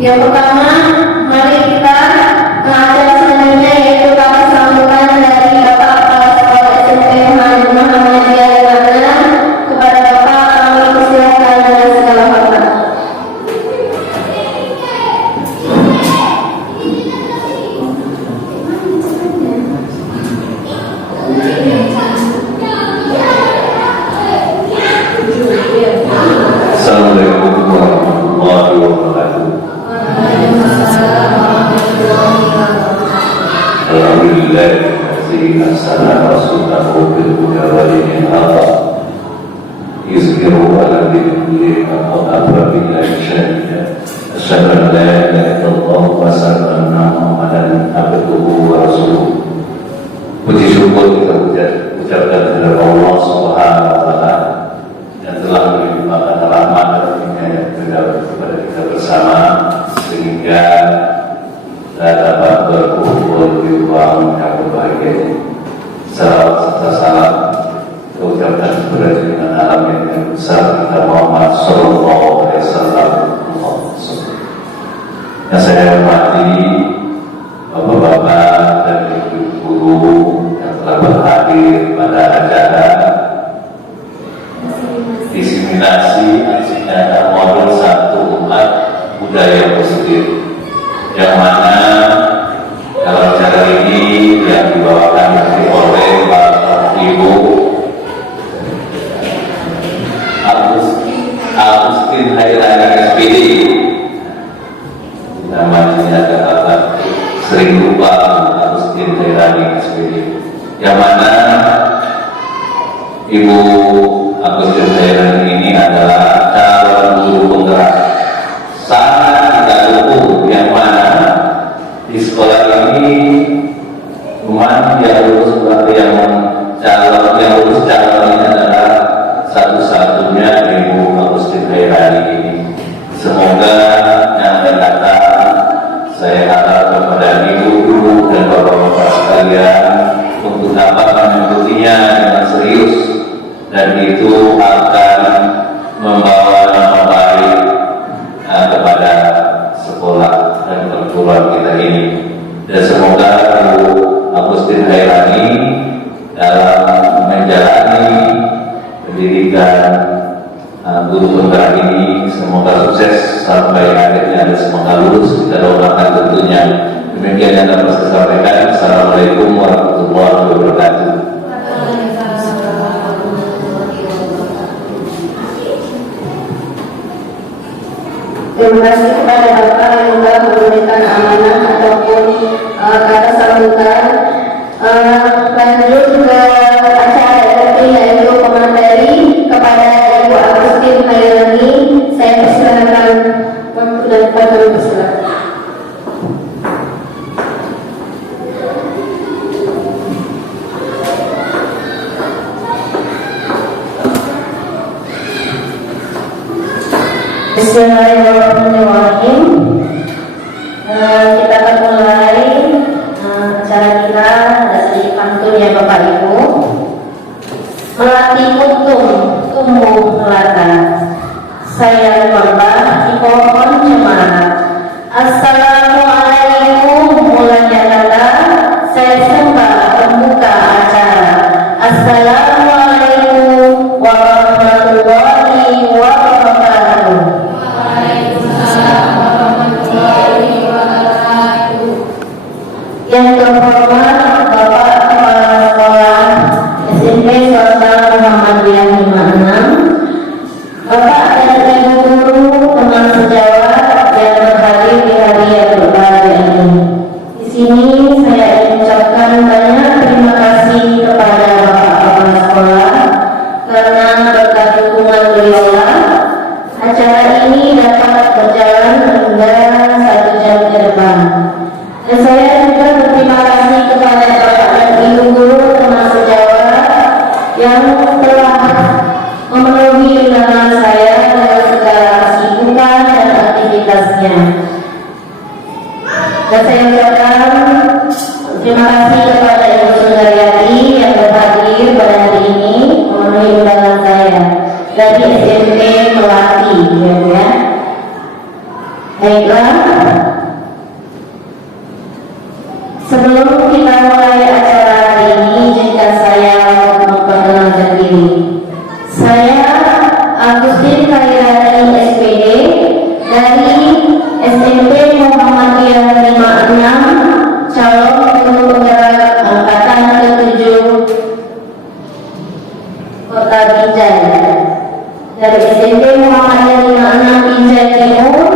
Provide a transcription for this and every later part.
Yang pertama, mari kita acara selanjutnya yaitu kami sambutan dari Bapak Kepala Sekolah SMP Muhammadiyah Lima kepada Bapak kami persilakan dengan segala hormat. Assalamualaikum warahmatullahi wabarakatuh. Alhamdulillah asana rasulahu bil huda wa dinil haq yuzhiru ala dinihi wa abra billahi syahida asyhadu an la ilaha illallah wa asyhadu anna muhammadan abduhu wa rasuluh. Puji syukur kita ucapkan kepada Allah Subhanahu wa taala yang telah melimpahkan rahmat dan hidayah kepada kita bersama sehingga kita dapat berkumpul di ruang yang berbahagia. Salawat serta salam ucapkan kepada junjungan alam yang besar kita Muhammad Sallallahu Alaihi Wasallam. Yang saya hormati bapak-bapak dan ibu guru yang telah berhadir pada acara diseminasi aksi nyata model satu umat budaya positif, yang mana dalam acara ini yang dibawakan oleh Bapak Ibu Agustin Hairani SPD, namanya agak apa sering lupa, Agustin Hairani SPD, yang mana Ibu Agustin Hairani ini adalah calon guru penggerak sangat kita dukung, yang mana di sekolah ini cuma yang lulus calon ini adalah satu-satunya Ibu Agustin Hairani ini. Semoga yang akan datang saya harap kepada ibu guru dan bapak-bapak sekalian untuk dapat mengikutinya dengan serius, dan itu akan membawa nama baik kepada sekolah dan perguruan kita ini. Dan semoga Ibu Agustin Hairani dalam menjalani pendidikan guru penggerak ini semoga sukses sampai akhirnya, dan semoga lulus. Kita doakan tentunya. Demikian yang dapat saya sampaikan. Assalamualaikum warahmatullahi wabarakatuh. Terima kasih kepada Bapak yang telah memberikan amanah ataupun kata sambutan. Lanjut ke acara seperti yaitu komentari kepada Ibu Agustin Hairani. Saya persilakan waktu dan kami persilakan. Bismillahirrahmanirrahim. Kita akan mulai acara kita. Ada sedikit pantun ya Bapak Ibu. Melati kuntum tumbuh melata, sayang lembah di pohon cemara. Assalamualaikum mulanya kata, saya sembah pembuka acara. Assalamualaikum warahmatullahi wabarakatuh. Yang terhormat Bapak Kepala Sekolah SMP Swasta Muhammadiyah 56, Bapak dan Ibu guru teman sejawat yang berhadir di hari yang berbahagia ini. Di sini saya ingin ucapkan banyak terima kasih kepada Bapak Kepala Sekolah karena berkat dukungan beliaulah acara ini dapat berjalan hingga 1 jam ke depan. Dan saya juga berterima kasih kepada Bapak dan Ibu guru teman sejawat yang telah memenuhi undangan saya dengan segala kesibukan dan aktivitasnya. Dan saya ucapkan terima kasih kepada Ibu Sundaryati yang berhadir pada hari ini memenuhi undangan saya dari SMP Melati, ya. Baiklah, sebelum kita mulai acara hari ini, izinkan saya memperkenalkan diri. Saya Agustin Khairani SPD dari SMP Muhammadiyah 56, calon guru penggerak angkatan ke-7 Kota Binjai. Dari SMP Muhammadiyah 56 Binjai Timur,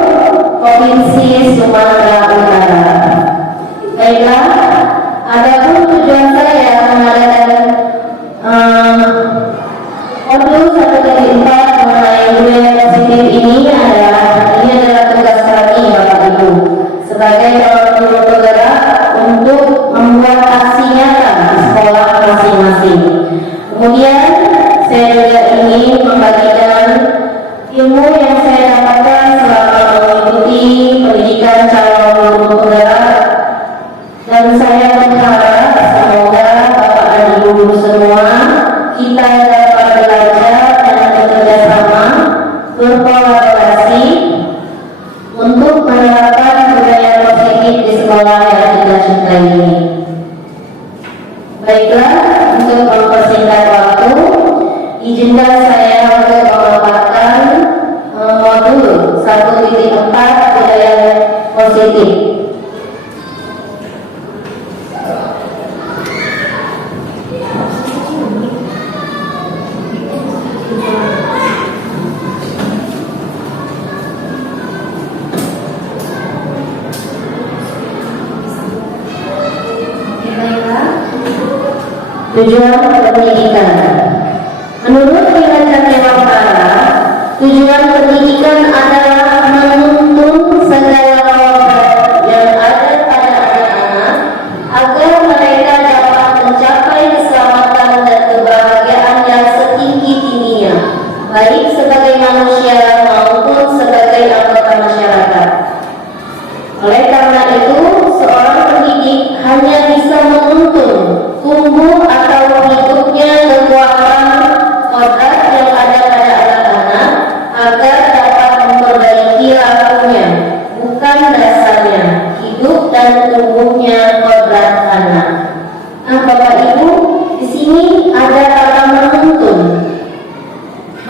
Provinsi Sumatera Utara. Baiklah, adapun tujuan saya mengadakan modul 1.4 mengenai budaya positif ini adalah tugas kami, Bapak Ibu, sebagai calon guru penggerak untuk membuat aksi nyata di sekolah masing-masing. Kemudian saya juga ingin membagikan ilmu yang saya dapatkan selama mengikuti pendidikan calon guru penggerak, dan saya berharap semoga Bapak dan Ibu semua kita dapat belajar dan bekerja sama, berkolaborasi untuk menerapkan budaya positif di sekolah yang kita cintai ini. Baiklah, untuk mempersingkat waktu, izinkan saya untuk memaparkan modul 1.4 budaya positif. Tujuan pendidikan. Menurut Kementerian Dewantara, tujuan pendidikan adalah menuntun segala kodrat yang ada pada anak-anak agar mereka dapat mencapai keselamatan dan kebahagiaan yang setinggi-tingginya, baik sebagai manusia maupun sebagai anggota masyarakat. Oleh karena itu, seorang pendidik hanya bisa menuntun tumbuh atau hidupnya kekuatan kodrat yang ada pada anak-anak agar dapat memperbaiki lakunya, bukan dasarnya, hidup dan tumbuhnya kodrat anak. Nah, Bapak Ibu, di sini ada kata menuntun.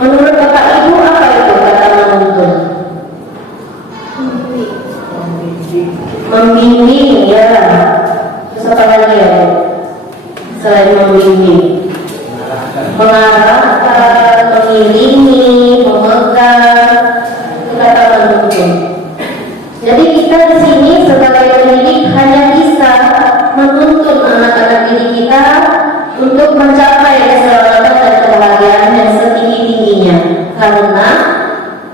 Menurut Bapak Ibu, apa itu kata menuntun? Membimbing, ya. Terus apa lagi ya? Selain membimbing, mengarahkan, mengiringi, memegang, itu kata menuntun. Jadi kita di sini sebagai pendidik hanya bisa menuntun anak-anak didik kita untuk mencapai keselamatan dan kebahagiaan yang setinggi-tingginya. Karena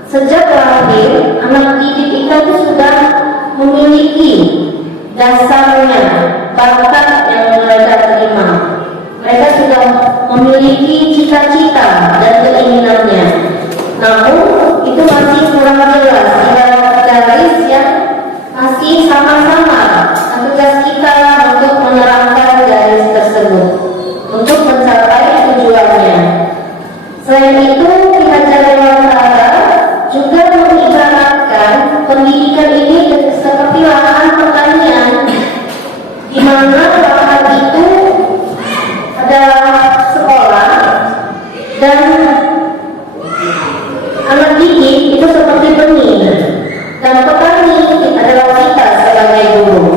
sejak lahir anak didik kita itu sudah memiliki dasarnya, bakat yang mereka terima. Mereka sudah memiliki cita-cita dan keinginannya. Namun itu masih kurang jelas, ada garis yang masih sama-sama. Nah, tugas kita untuk menerangkan garis tersebut untuk mencapai tujuannya. Selain itu, pihak Dewantara juga mengibaratkan pendidikan ini seperti lahan pertanian, di mana lahan itu adalah sekolah dan anak didik itu seperti benih, dan petani adalah kita sebagai guru.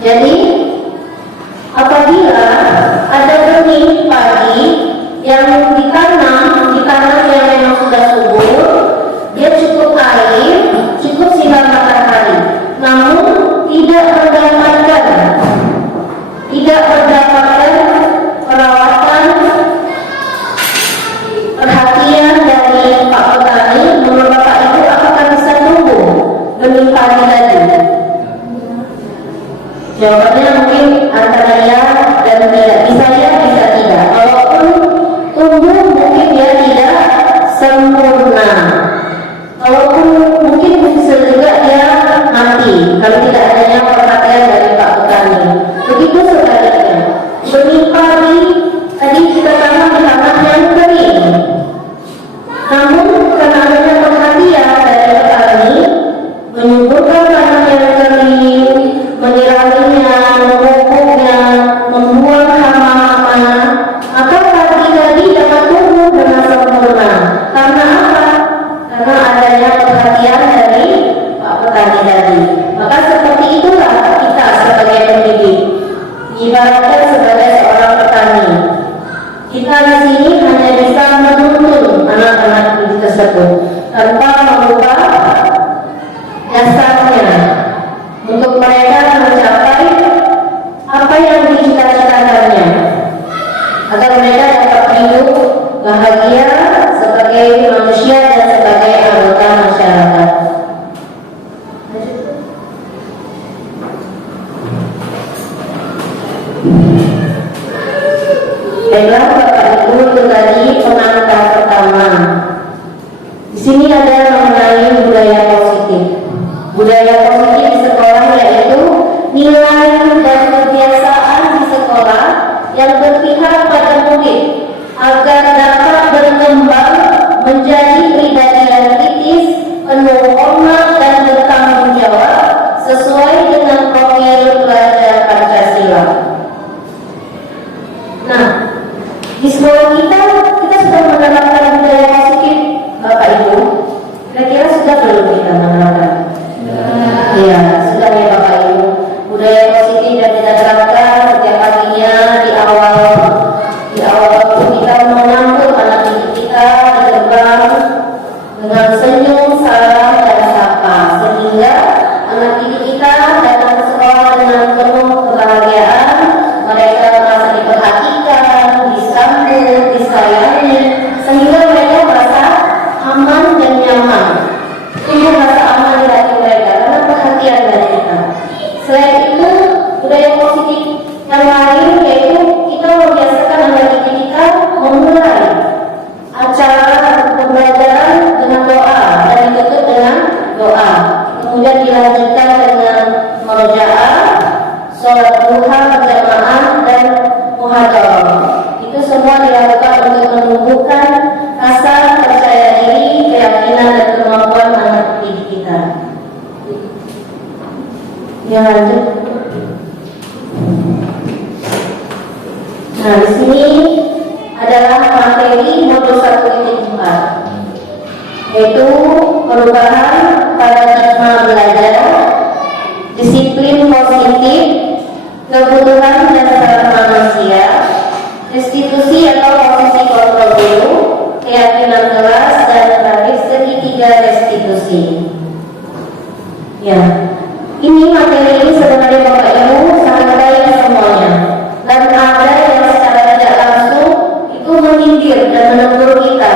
Jadi apabila ada benih padi yang ditanam di tanah yang memang sudah subur, dia cukup air, cukup sinar matahari. perhatian dari Pak Petani tadi. Maka seperti itulah kita sebagai pendidik, ibaratkan sebagai seorang petani. Kita di sini hanya bisa menuntun anak-anak didik tersebut tanpa mengubah dasarnya untuk mereka mencapai apa yang dicita-citakannya, agar mereka dapat hidup bahagia sebagai manusia dan sebagai anggota masyarakat. Baiklah Bapak Ibu, itu tadi pengantar pertama. Di sini ada mengenai budaya positif. Budaya positif di sekolah yaitu nilai dan kebiasaan di sekolah yang berpihak pada murid agar dapat berkembang menjadi pribadi yang kritis, penuh hormat dan bertanggung jawab sesuai dengan profil pelajar Pancasila. Nah, di sekolah kita sudah menerapkan budaya positif, Bapak Ibu. Kira-kira sudah belum kita menerapkan? Iya, sudah ya Bapak Ibu. Budaya positif yang kita terapkan setiap paginya di awal waktu kita menyambut anak didik kita di gerbang dengan senyum, salam dan sapa, sehingga anak didik kita datang ke sekolah dengan penuh kebahagiaan. Mereka merasa diperhatikan, disambut, disayangi, sehingga mereka merasa aman dan nyaman. Itu merasa aman di hati mereka karena perhatian dari kita. Selain itu, budaya positif yang lain yaitu kita membiasakan anak didik kita memulai acara pembelajaran dengan doa dan ditutup dengan doa. Kemudian dilanjutkan dengan murojaah, sholat duha berjamaah dan muhadharah. Itu semua dilakukan untuk menumbuhkan rasa percaya diri, keyakinan dan kemampuan anak didik kita. Yang lanjut. Nah, di sini adalah materi modul 1.4, yaitu perubahan paradigma belajar, disiplin positif, kebutuhan dasar manusia, restitusi atau posisi kontrol guru, keyakinan kelas, dan terakhir segitiga restitusi. Ya, ini materi ini sebenarnya Bapak Ibu sangat baik semuanya, dan ada yang secara tidak langsung itu menyindir dan menegur kita,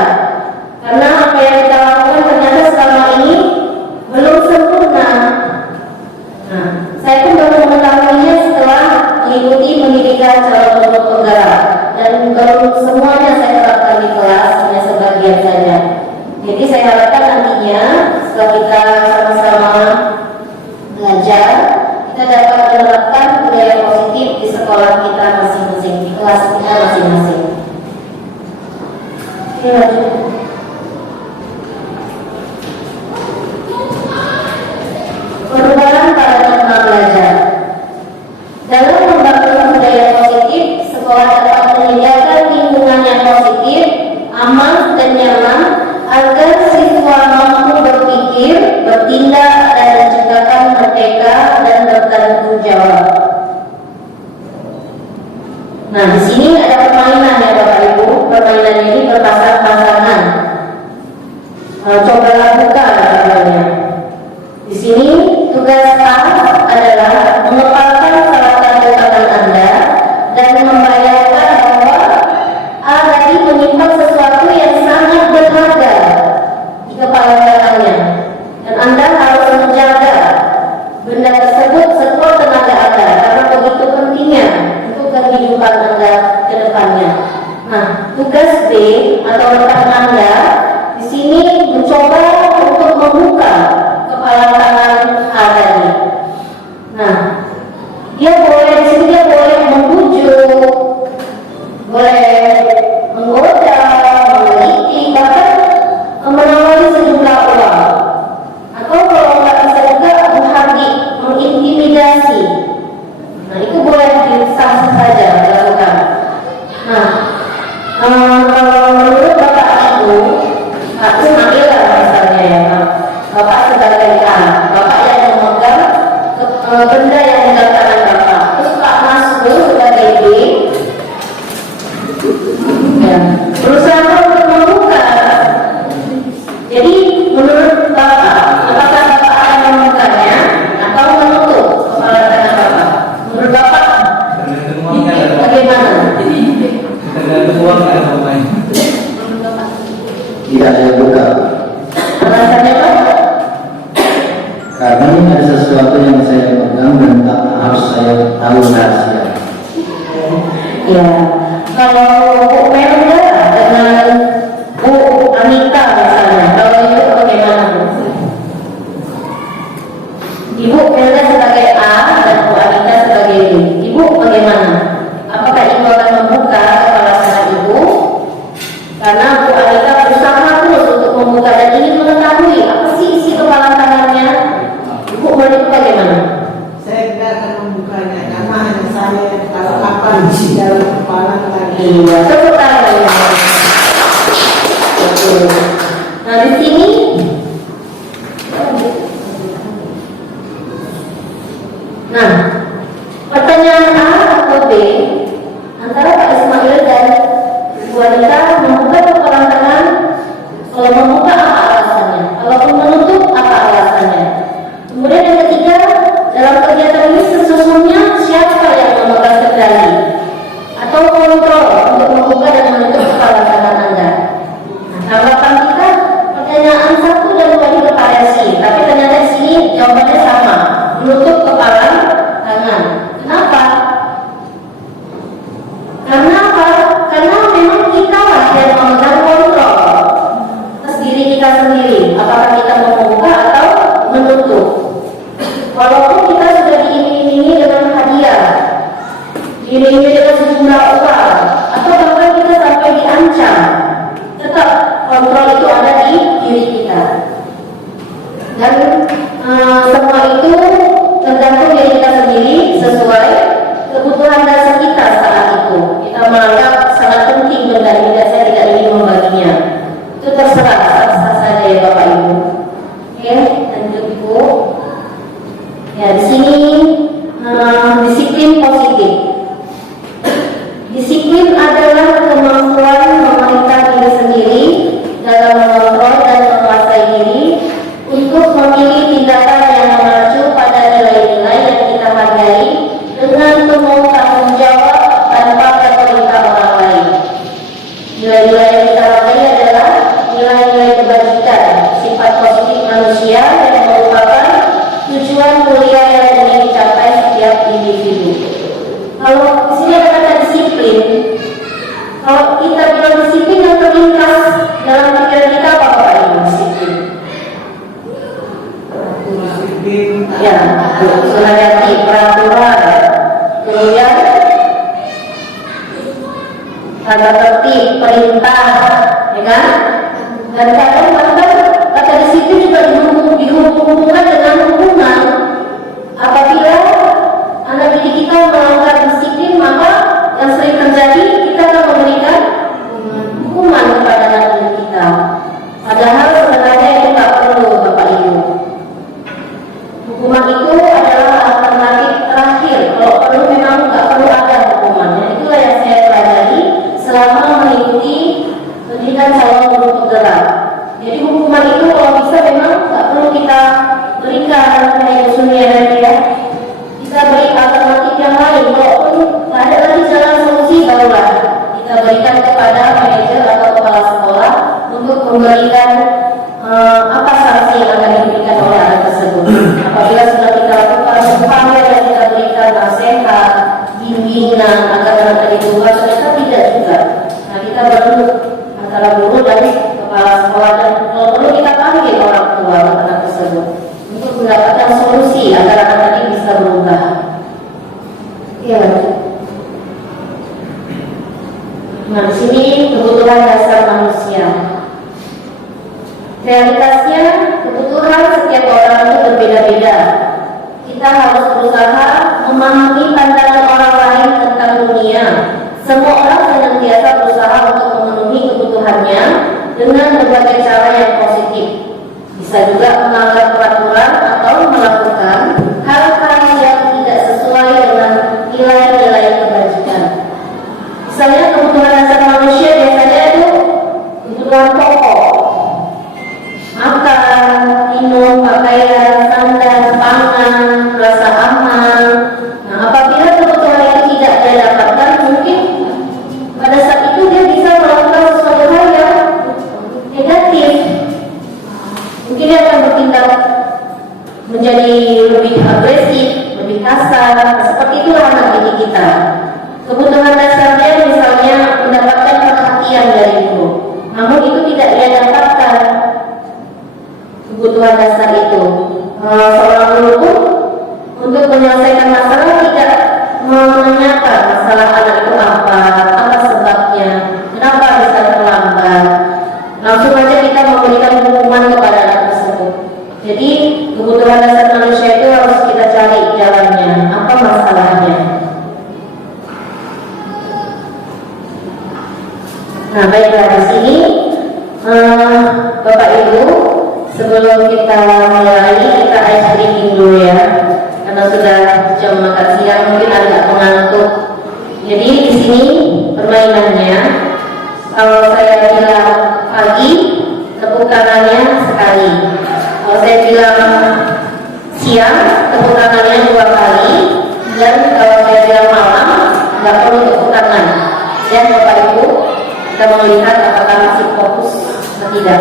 karena apa yang kita lakukan ternyata selama ini belum sempurna. Nah, saya pun baru mengetahuinya setelah mengikuti pendidikan calon guru penggerak, dan baru semuanya saya terapkan di kelas, hanya sebagian saja. Jadi saya harapkan nantinya setelah kita sama-sama belajar, kita dapat menerapkan Bapak sebagai A, Bapak yang memegang benda yang di tangan Bapak. Terus Pak Masrul sebagai B, ya, berusaha untuk membuka. Jadi menurut Bapak, apakah Bapak akan membukanya atau menutup kepala tangan Bapak? Menurut Bapak, bagaimana? Tidak saya buka Alasannya Pak? karena ini ada sesuatu yang saya pegang dan tak harus saya tahu rahasia. Ya, kalau Bu Melda dengan Bu Anita misalnya, kalau itu bagaimana Bu? Ibu Melda sebagai A dan Bu Anita sebagai B. Ibu bagaimana? Apakah Ibu akan membuka kepala tangan Ibu? Karena Bu Anita berusaha terus untuk membuka dan ingin mengetahui apa sih isi kepala tangannya. Ibu menurut bagaimana? Saya tidak akan membukanya karena hanya saya yang tahu apa isi dalam kepala tadi. Iya, tepuk tangan. Betul. Nah di sini nah, pertanyaan A atau B antara Pak Ismail dan Bu Anita membuka kepala tangan. Kalau membuka apa alasannya? Kalau menutup apa alasannya? Kemudian yang ketiga, dalam kegiatan ini sesungguhnya siapa yang memegang kendali atau kontrol untuk membuka dan menutup kepala tangan Anda? Nah, tanggapan kita, pertanyaan 1 dan 2 bervariasi, tapi ternyata di sini jawabannya sama, menutup kepala tangan. Kenapa? Karena apa? Karena memang kita lah yang memegang kontrol atas diri kita sendiri, apakah kita mau membuka atau menutup. Walaupun kita sudah diiming-imingi dengan hadiah, diiming-imingi dengan sejumlah uang, atau bahkan kita sampai diancam, tetap kontrol itu ada di diri kita. Dan semua itu tergantung diri kita sendiri sesuai kebutuhan dasar kita saat itu. Kita menganggap sangat penting benda ini dan saya tidak ingin membaginya. Itu terserah, sah-sah saja ya Bapak Ibu. Oke, lanjut Ibu. Ya, di sini disiplin positif. Disiplin adalah kemampuan memerintah diri sendiri dalam mengontrol dan menguasai diri untuk memilih tindakan yang mengacu pada nilai-nilai yang kita hargai dengan penuh tanggung jawab tanpa perintah orang lain. Nilai-nilai yang kita hargai adalah nilai-nilai kebajikan, sifat positif manusia yang merupakan tujuan mulia yang ingin dicapai setiap individu. Kalau di sini ada kata disiplin, kalau kita bilang disiplin yang terlintas dalam pikiran kita apa Bapak Ibu? Disiplin. Ya, sudah jadi peraturan, kemudian tata tertib, perintah, ya kan? Dan kadang bahkan kata disiplin juga dihubungkan dengan hukuman. Apabila anak didik kita melanggar disiplin, maka yang sering terjadi kita akan memberikan hukuman kepada anak didik kita. Padahal sebenarnya itu tak perlu Bapak Ibu. Hukuman itu adalah alternatif terakhir. Kalau perlu memang nggak perlu ada hukumannya. Itulah yang saya pelajari selama mengikuti pendidikan calon guru penggerak. Jadi hukuman itu kalau bisa memang nggak perlu kita berikan kayak dunia ya. Kita beri alternatif yang lain. Walaupun nggak ada lagi jalan solusi, barulah kita berikan kepada manajer atau kepala sekolah untuk memberikan apa sanksi yang akan diberikan oleh anak tersebut. Apabila sudah kita lakukan upaya yang kita berikan nasihat, bimbingan agar anak tadi berubah, ternyata tidak juga. Nah, kita bertemu antara guru dan kepala sekolah dan kalau perlu kita panggil orang tua anak tersebut untuk mendapatkan solusi agar anak tadi bisa berubah. Ya. Nah, di sini kebutuhan dasar manusia. Realitasnya kebutuhan setiap orang itu berbeda-beda. Kita harus berusaha memahami pandangan orang lain tentang dunia. Semua orang senantiasa berusaha untuk memenuhi kebutuhannya dengan berbagai cara yang positif. Bisa juga menganggap pakaian, sandang, pangan, rasa aman. Nah, apabila kebutuhan itu tidak dia dapatkan, mungkin pada saat itu dia bisa melakukan sesuatu hal yang negatif. Mungkin dia akan bertindak menjadi lebih agresif, lebih kasar. Seperti itulah anak didik kita. Kebutuhan dasarnya misalnya mendapatkan perhatian dari guru, namun itu tidak dia dapatkan. Kebutuhan dasar itu, seorang guru pun untuk menyelesaikan masalah tidak menanyakan masalah anak itu apa sebabnya, kenapa bisa terlambat. Langsung aja kita memberikan hukuman kepada anak tersebut. Jadi kebutuhan dasar manusia itu harus kita cari jalannya, apa masalahnya. Nah, baiklah, di sini Bapak Ibu, sebelum kita mulai, kita ice breaking dulu ya, karena sudah jam makan siang, mungkin agak mengantuk. Jadi di sini permainannya, kalau saya bilang pagi, tepuk tangannya sekali. Kalau saya bilang siang, tepuk tangannya 2 kali. Dan kalau saya bilang malam, nggak perlu tepuk tangan. Dan Bapak Ibu, kita melihat apakah masih fokus atau tidak.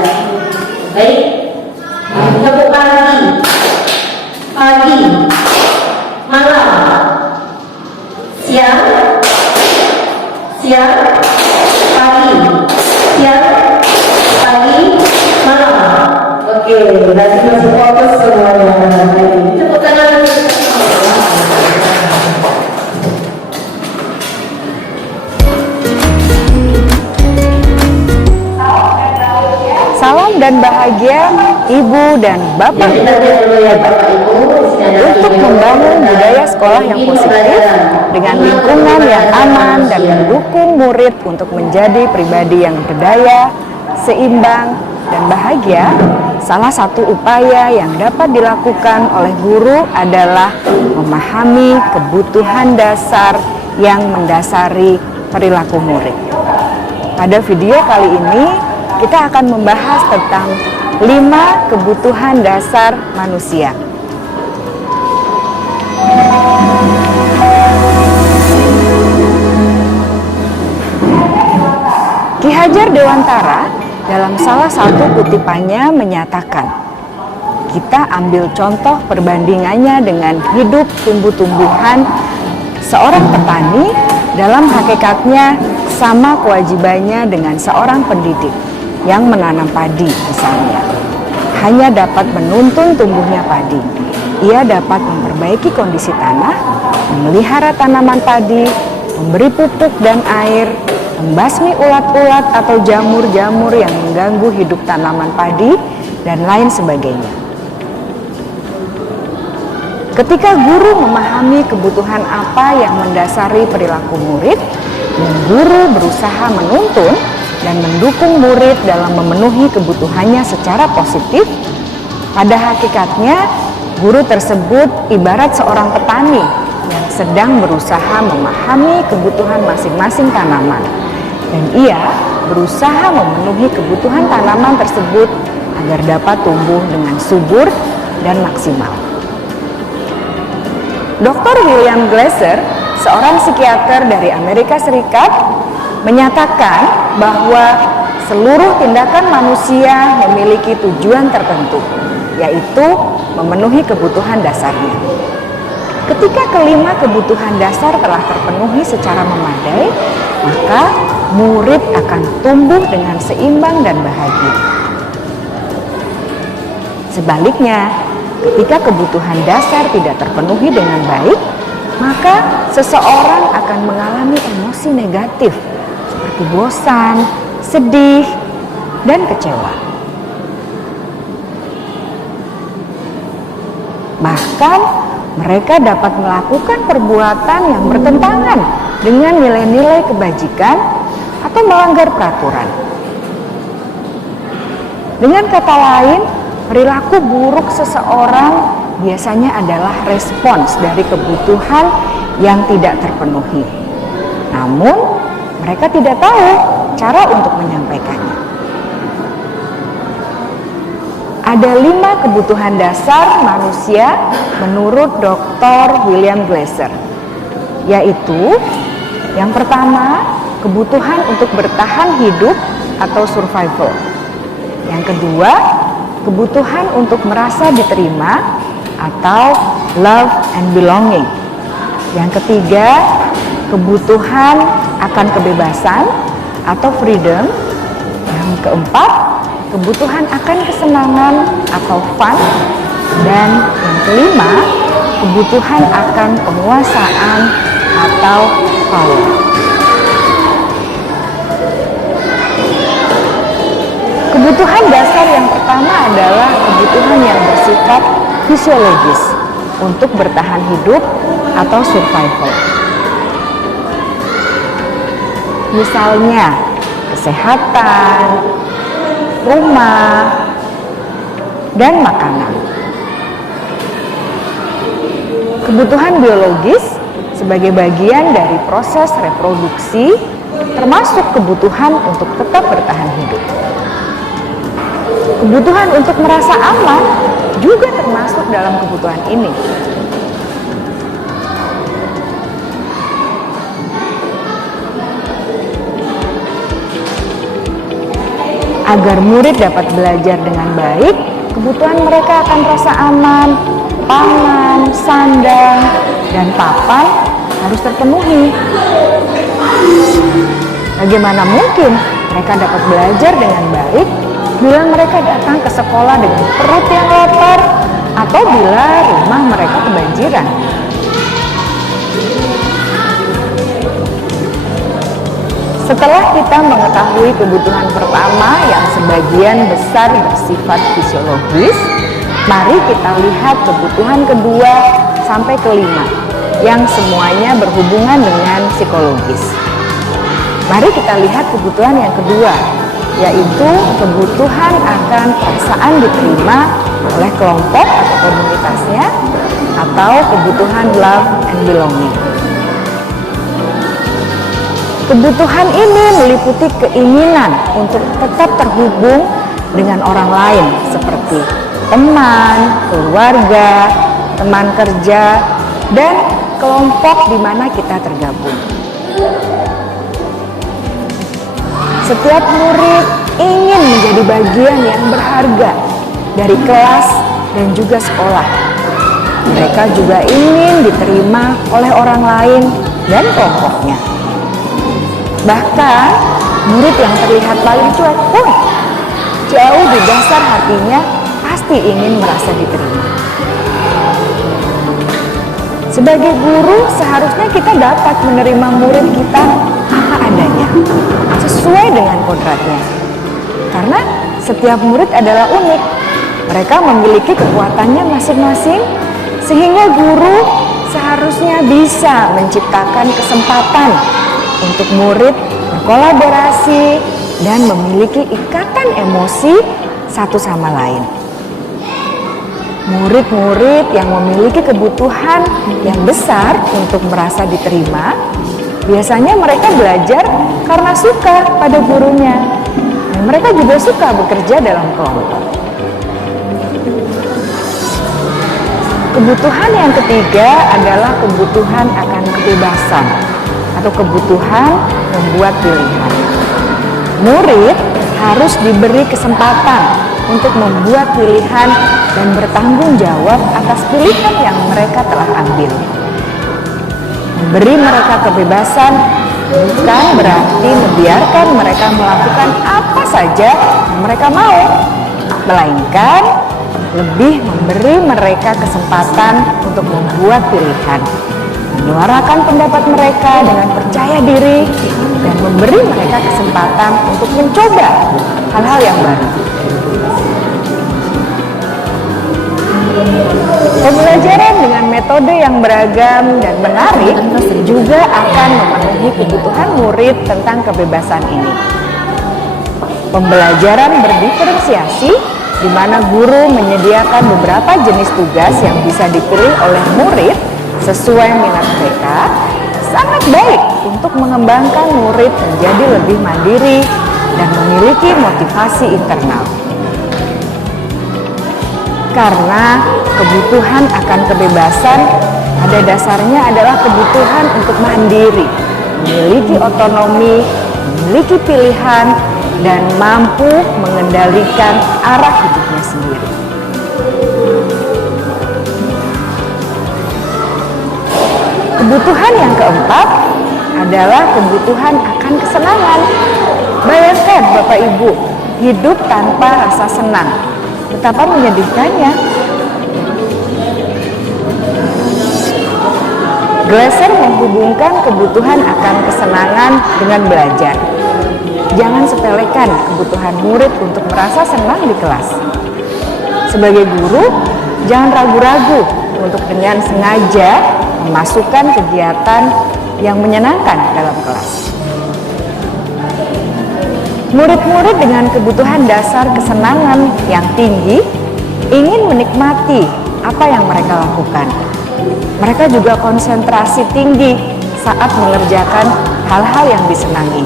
Baik, tepuk pagi, malam, siang, pagi, malam. Oke, berarti masih fokus semuanya. Tepuk tangan. Salam dan bahagia Ibu dan Bapak untuk membangun budaya sekolah yang positif dengan lingkungan yang aman dan mendukung murid untuk menjadi pribadi yang berdaya, seimbang, dan bahagia. Salah satu upaya yang dapat dilakukan oleh guru adalah memahami kebutuhan dasar yang mendasari perilaku murid. Pada video kali ini, kita akan membahas tentang 5 kebutuhan dasar manusia. Ki Hajar Dewantara dalam salah satu kutipannya menyatakan, kita ambil contoh perbandingannya dengan hidup tumbuh-tumbuhan. Seorang petani dalam hakikatnya sama kewajibannya dengan seorang pendidik yang menanam padi misalnya. Hanya dapat menuntun tumbuhnya padi. Ia dapat memperbaiki kondisi tanah, memelihara tanaman padi, memberi pupuk dan air, membasmi ulat-ulat atau jamur-jamur yang mengganggu hidup tanaman padi, dan lain sebagainya. Ketika guru memahami kebutuhan apa yang mendasari perilaku murid, dan guru berusaha menuntun dan mendukung murid dalam memenuhi kebutuhannya secara positif, pada hakikatnya guru tersebut ibarat seorang petani yang sedang berusaha memahami kebutuhan masing-masing tanaman, dan ia berusaha memenuhi kebutuhan tanaman tersebut agar dapat tumbuh dengan subur dan maksimal. Dr. William Glasser, seorang psikiater dari Amerika Serikat, menyatakan bahwa seluruh tindakan manusia memiliki tujuan tertentu, yaitu memenuhi kebutuhan dasarnya. Ketika kelima kebutuhan dasar telah terpenuhi secara memadai, maka murid akan tumbuh dengan seimbang dan bahagia. Sebaliknya, ketika kebutuhan dasar tidak terpenuhi dengan baik, maka seseorang akan mengalami emosi negatif seperti bosan, sedih, dan kecewa. Bahkan mereka dapat melakukan perbuatan yang bertentangan dengan nilai-nilai kebajikan atau melanggar peraturan. Dengan kata lain, perilaku buruk seseorang biasanya adalah respons dari kebutuhan yang tidak terpenuhi. Namun, mereka tidak tahu cara untuk menyampaikannya. Ada 5 kebutuhan dasar manusia menurut Dr. William Glasser, yaitu yang pertama, kebutuhan untuk bertahan hidup atau survival. Yang kedua, kebutuhan untuk merasa diterima atau love and belonging. Yang ketiga, kebutuhan akan kebebasan atau freedom. Yang keempat, kebutuhan akan kesenangan atau fun. Dan yang kelima, kebutuhan akan penguasaan atau power. Kebutuhan dasar yang pertama adalah kebutuhan yang bersifat fisiologis untuk bertahan hidup atau survival. Misalnya, kesehatan, rumah, dan makanan. Kebutuhan biologis sebagai bagian dari proses reproduksi, termasuk kebutuhan untuk tetap bertahan hidup. Kebutuhan untuk merasa aman juga termasuk dalam kebutuhan ini. Agar murid dapat belajar dengan baik, kebutuhan mereka akan rasa aman, pangan, sandang, dan papan harus terpenuhi. Bagaimana mungkin mereka dapat belajar dengan baik bila mereka datang ke sekolah dengan perut yang lapar atau bila rumah mereka kebanjiran? Setelah kita mengetahui kebutuhan pertama yang sebagian besar bersifat fisiologis, mari kita lihat kebutuhan kedua sampai kelima yang semuanya berhubungan dengan psikologis. Mari kita lihat kebutuhan yang kedua, yaitu kebutuhan akan perasaan diterima oleh kelompok atau komunitasnya, atau kebutuhan love and belonging. Kebutuhan ini meliputi keinginan untuk tetap terhubung dengan orang lain seperti teman, keluarga, teman kerja, dan kelompok di mana kita tergabung. Setiap murid ingin menjadi bagian yang berharga dari kelas dan juga sekolah. Mereka juga ingin diterima oleh orang lain dan kelompoknya. Bahkan, murid yang terlihat paling cuek pun jauh di dasar hatinya pasti ingin merasa diterima. Sebagai guru, seharusnya kita dapat menerima murid kita apa adanya, sesuai dengan kodratnya. Karena setiap murid adalah unik. Mereka memiliki kekuatannya masing-masing, sehingga guru seharusnya bisa menciptakan kesempatan untuk murid berkolaborasi dan memiliki ikatan emosi satu sama lain. Murid-murid yang memiliki kebutuhan yang besar untuk merasa diterima, biasanya mereka belajar karena suka pada gurunya. Dan mereka juga suka bekerja dalam kelompok. Kebutuhan yang ketiga adalah kebutuhan akan kebebasan atau kebutuhan membuat pilihan. Murid harus diberi kesempatan untuk membuat pilihan dan bertanggung jawab atas pilihan yang mereka telah ambil. Memberi mereka kebebasan bukan berarti membiarkan mereka melakukan apa saja yang mereka mau, melainkan lebih memberi mereka kesempatan untuk membuat pilihan, menyuarakan pendapat mereka dengan percaya diri, dan memberi mereka kesempatan untuk mencoba hal-hal yang baru. Pembelajaran dengan metode yang beragam dan menarik juga akan memenuhi kebutuhan murid tentang kebebasan ini. Pembelajaran berdiferensiasi, di mana guru menyediakan beberapa jenis tugas yang bisa dipilih oleh murid sesuai minat mereka, sangat baik untuk mengembangkan murid menjadi lebih mandiri dan memiliki motivasi internal. Karena kebutuhan akan kebebasan pada dasarnya adalah kebutuhan untuk mandiri, memiliki otonomi, memiliki pilihan, dan mampu mengendalikan arah hidupnya sendiri. Kebutuhan yang keempat adalah kebutuhan akan kesenangan. Bayangkan Bapak Ibu, hidup tanpa rasa senang. Betapa menyedihkannya. Glasser menghubungkan kebutuhan akan kesenangan dengan belajar. Jangan sepelekan kebutuhan murid untuk merasa senang di kelas. Sebagai guru, jangan ragu-ragu untuk dengan sengaja memasukkan kegiatan yang menyenangkan dalam kelas. Murid-murid dengan kebutuhan dasar kesenangan yang tinggi ingin menikmati apa yang mereka lakukan. Mereka juga konsentrasi tinggi saat mengerjakan hal-hal yang disenangi.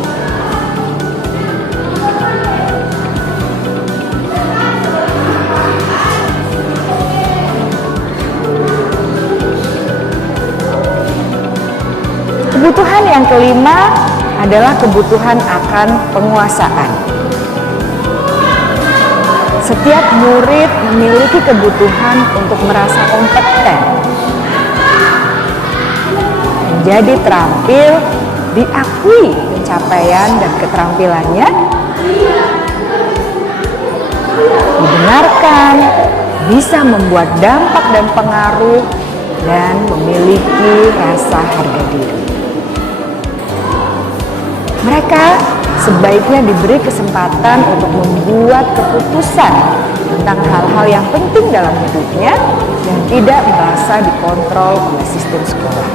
Kebutuhan yang kelima adalah kebutuhan akan penguasaan. Setiap murid memiliki kebutuhan untuk merasa kompeten, menjadi terampil, diakui pencapaian dan keterampilannya, didengarkan, bisa membuat dampak dan pengaruh, dan memiliki rasa harga diri. Mereka sebaiknya diberi kesempatan untuk membuat keputusan tentang hal-hal yang penting dalam hidupnya dan tidak merasa dikontrol oleh sistem sekolah.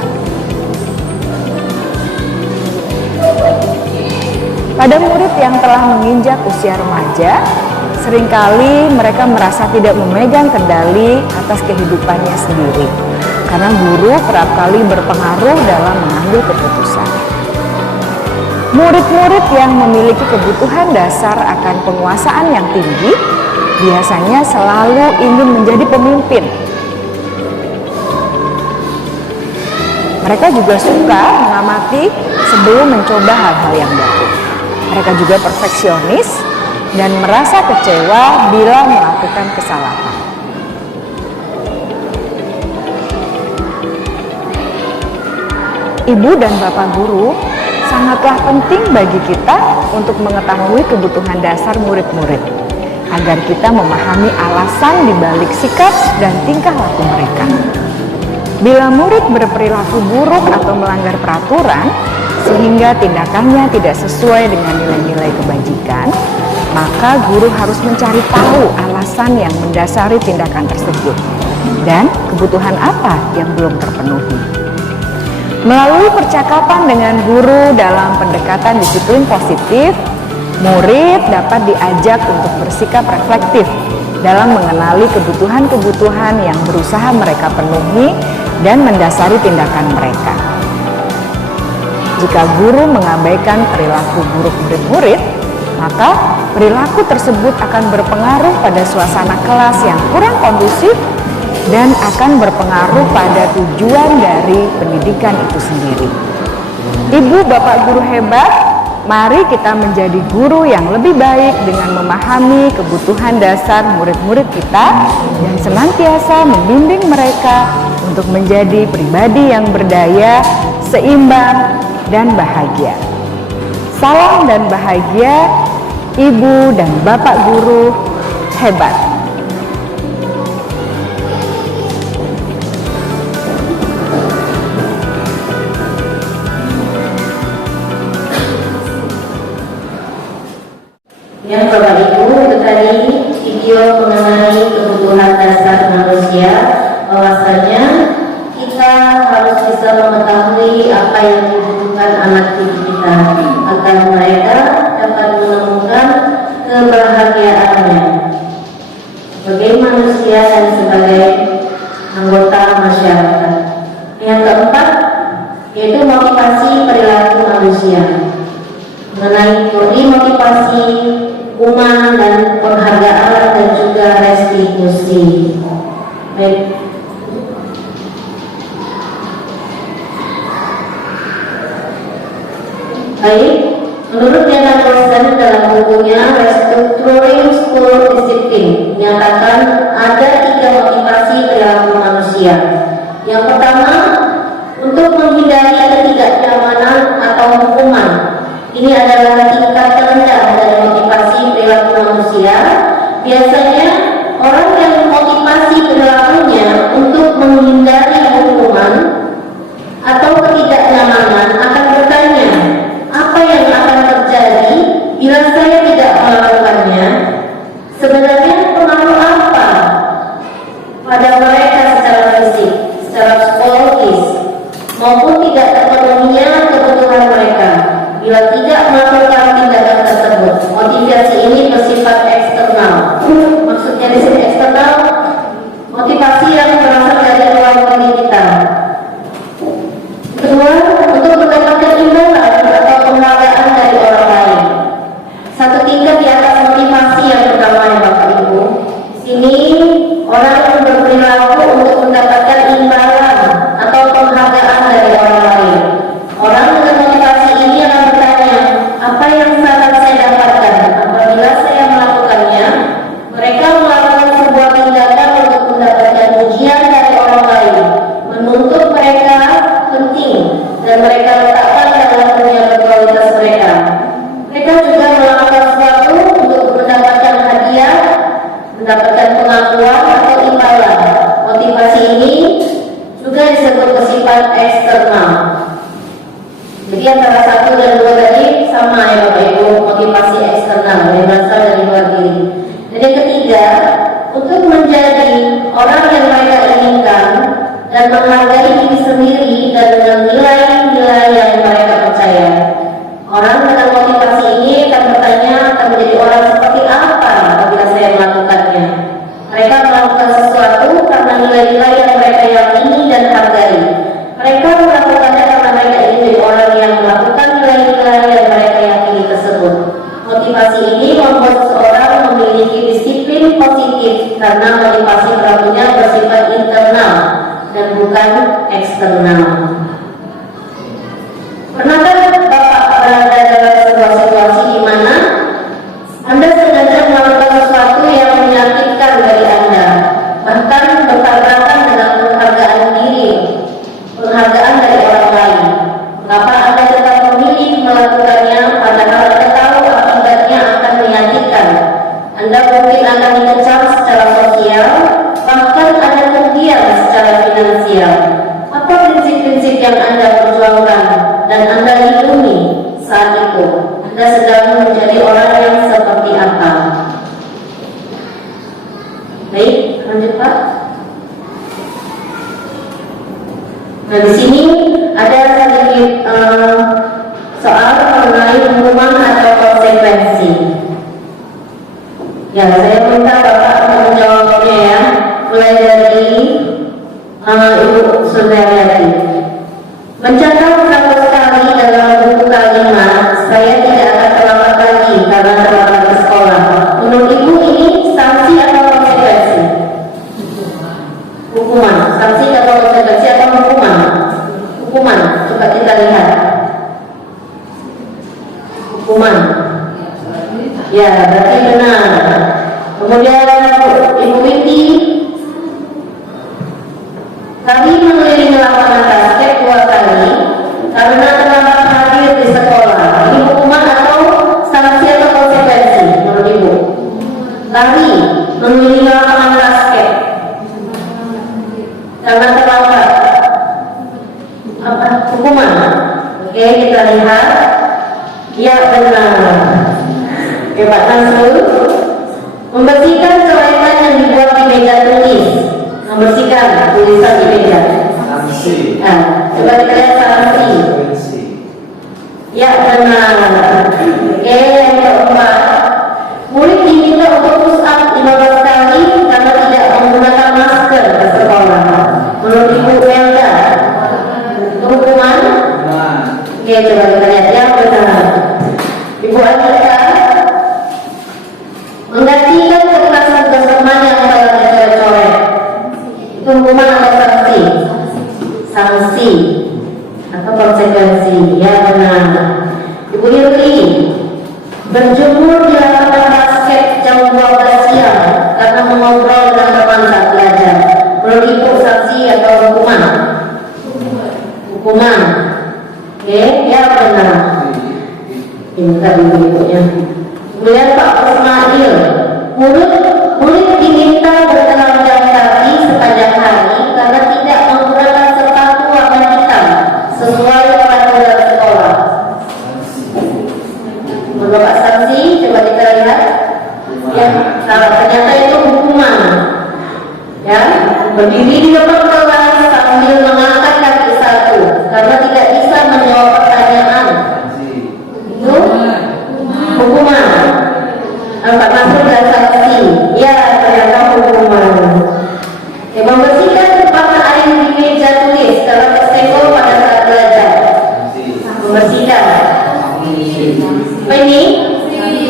Pada murid yang telah menginjak usia remaja, seringkali mereka merasa tidak memegang kendali atas kehidupannya sendiri, karena guru kerap kali berpengaruh dalam mengambil keputusan. Murid-murid yang memiliki kebutuhan dasar akan penguasaan yang tinggi biasanya selalu ingin menjadi pemimpin. Mereka juga suka mengamati sebelum mencoba hal-hal yang baru. Mereka juga perfeksionis dan merasa kecewa bila melakukan kesalahan. Ibu dan Bapak guru sangatlah penting bagi kita untuk mengetahui kebutuhan dasar murid-murid, agar kita memahami alasan dibalik sikap dan tingkah laku mereka. Bila murid berperilaku buruk atau melanggar peraturan, sehingga tindakannya tidak sesuai dengan nilai-nilai kebajikan, maka guru harus mencari tahu alasan yang mendasari tindakan tersebut dan kebutuhan apa yang belum terpenuhi. Melalui percakapan dengan guru dalam pendekatan disiplin positif, murid dapat diajak untuk bersikap reflektif dalam mengenali kebutuhan-kebutuhan yang berusaha mereka penuhi dan mendasari tindakan mereka. Jika guru mengabaikan perilaku buruk murid-murid, maka perilaku tersebut akan berpengaruh pada suasana kelas yang kurang kondusif dan akan berpengaruh pada tujuan dari pendidikan itu sendiri. Ibu, Bapak guru hebat, mari kita menjadi guru yang lebih baik dengan memahami kebutuhan dasar murid-murid kita dan senantiasa membimbing mereka untuk menjadi pribadi yang berdaya, seimbang, dan bahagia. Salam dan bahagia, Ibu dan Bapak guru hebat. Ya Bapak Ibu, itu tadi video mengenai kebutuhan dasar manusia. Bahwasanya kita harus bisa mengetahui apa yang dibutuhkan anak didik kita agar mereka dapat menemukan kebahagiaannya sebagai manusia dan sebagai anggota masyarakat. Yang keempat yaitu motivasi perilaku manusia. Mengenai teori motivasi, hukuman dan penghargaan dan juga restitusi. Baik, menurut Diana Rosen dalam bukunya Restructuring School Discipline menyatakan ada 3 motivasi perilaku manusia. Yang pertama, untuk menghindari ketidaknyamanan atau hukuman. Ini adalah tingkat terendah dari motivasi perilaku manusia. Biasanya orang yang motivasi perilakunya untuk menghindari hukuman atau ketidaknyamanan akan bertanya, apa yang akan terjadi bila saya tidak melakukannya? Sebenarnya pengaruh apa pada mereka secara fisik, secara psikologis, maupun tidak terpenuhinya kebutuhan mereka bila tidak melakukan tindakan tersebut? Motivasi ini bersifat eksternal. Maksudnya di sini eksternal, motivasi yang berasal dari luar diri kita. Kedua, untuk mendapatkan imbalan atau penghargaan dari orang lain. Satu tingkat di atas motivasi yang pertama ya Bapak Ibu. Sini orang berperilaku untuk mendapatkan imbalan atau penghargaan dari orang lain. Orang dengan motivasi ini akan bertanya, apa yang akan saya dapatkan apabila saya melakukannya? Mereka melakukan sebuah tindakan untuk mendapatkan pujian dari orang lain, menuntut mereka penting, dan mereka letakkan dalam dunia berkualitas mereka. Mereka juga melakukan sesuatu untuk mendapatkan hadiah, mendapatkan pengakuan atau imbalan. Motivasi ini juga disebut bersifat eksternal. Jadi antara 1 dan 2 tadi sama ya Bapak Ibu, motivasi eksternal yang berasal dari luar diri. Dan yang ketiga, untuk menjadi orang yang mereka inginkan dan menghargai diri sendiri dan dengan nilai-nilai yang mereka percaya. Orang dengan motivasi ini akan bertanya, akan menjadi orang seperti apa apabila saya melakukannya? Mereka melakukan sesuatu karena nilai-nilai yang mereka yakini dan hargai. Mereka melakukannya karena mereka ingin menjadi orang yang melakukan nilai-nilai yang mereka yakini tersebut. Motivasi ini membuat seseorang memiliki disiplin positif karena motivasi perilakunya bersifat internal dan bukan eksternal. Pernahkah Bapak berada dalam sebuah situasi di mana Anda sengaja melakukan sesuatu yang menyakitkan bagi Anda, bahkan bertabrakan dengan penghargaan diri, penghargaan dari orang lain? Mengapa Anda tetap memilih melakukannya padahal Anda tahu akibatnya akan menyakitkan? Anda mungkin akan dikecam secara sosial, bahkan ada kerugian secara finansial. Apa prinsip-prinsip yang Anda perjuangkan dan Anda lindungi saat itu? Anda sedang menjadi orang yang seperti apa? Baik, lanjut Pak. Nah di sini ada sedikit soal mengenai hukuman atau konsekuensi. Ya, saya minta Bapak menjawabnya ya, mulai dari Ibu Sudaryati. Mencatat 100 kali dalam buku kalimat, saya tidak akan terlambat lagi karena terlambat ke sekolah. Menurut Ibu ini sanksi atau konsekuensi? Hukuman, sanksi atau konsekuensi atau hukuman? Hukuman, coba kita lihat. Hukuman. Ya, berarti benar. Kemudian Ibu Witi, kami mengelilingi lapangan basket 2 kali karena terlambat hadir di sekolah. Ini hukuman atau sanksi atau konsekuensi menurut Ibu? Kami mengelilingi lapangan basket karena terlambat. Apa hukuman? Oke, kita lihat. Ya benar. Oke Pak Nasrul, membersihkan coretan yang dibuat di meja tulis. Membersihkan tulisan di meja. Sanksi. Nah, coba kita lihat sanksi. Ya benar. Oke, yang keempat, murid diminta untuk push up 15 kali karena tidak menggunakan masker ke sekolah. Menurut Ibu Melda, itu hukuman? Oke, coba kita lihat yang benar. Ibu Anita, menggantikan kekerasan teman yang telah dicoret-coret. Itu hukuman atau sanksi? Sanksi atau konsekuensi. Ya benar. Ibu berjemur di lapangan basket jam 12 siang karena mengobrol dengan teman saat belajar. Menurut ibu sanksi atau hukuman? Hukuman. Oke, ya benar. Pintar ibu-ibunya. Kemudian Pak Ismail, murid diminta bertelanjang kaki sepanjang hari karena tidak menggunakan sepatu warna hitam sesuai peraturan sekolah. Bapak sanksi, coba kita lihat. Ya, ternyata itu hukuman. Ya, berdiri di depan kelas sambil mengangkat kaki satu karena tidak bisa menjawab pertanyaan. Itu hukuman. Pak Nasrul dan sanksi. Ya, ternyata hukuman. Ya, membersihkan tempat air di meja tulis karena tersenggol pada saat belajar. Membersihkan. Apa ini?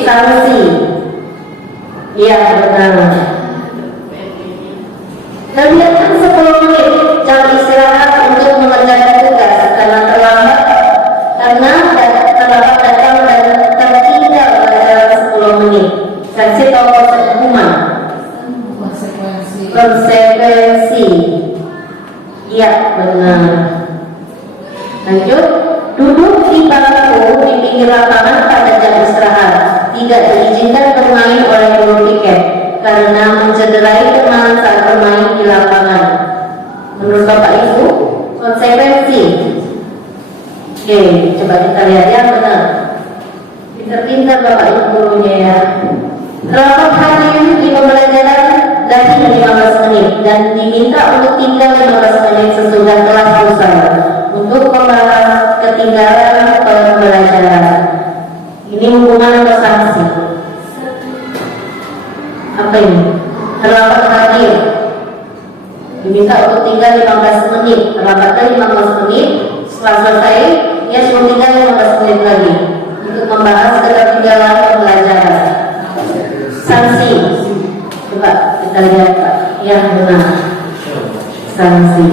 Sanksi. Iya, benar. Terlihatkan 10 menit jam istirahat untuk mengerjakan tugas karena terlambat datang dan tertinggal pelajaran 10 menit. Sanksi atau hukuman? Konsekuensi. Iya, benar. Lanjut. Duduk di bangku di pinggir lapangan pada jam istirahat. Tidak diizinkan bermain oleh guru piket karena mencederai teman saat bermain di lapangan. Menurut Bapak Ibu, konsekuensi. Oke, coba kita lihat yang benar. Pintar-pintar Bapak Ibu gurunya ya. Rapat hadir di pembelajaran dari 15 menit dan diminta untuk tinggal 15 menit sesudah kelas usai untuk membahas ketinggalan pembelajaran. Ini hukuman atau sanksi? Apa ini? Terlambat hadir diminta untuk tinggal 15 menit. Terlambatnya 15 menit. Setelah selesai, dia suruh tinggal 15 menit lagi untuk membahas ketinggalan pembelajaran. Sanksi. Coba kita lihat Pak. Ya, benar. Sanksi.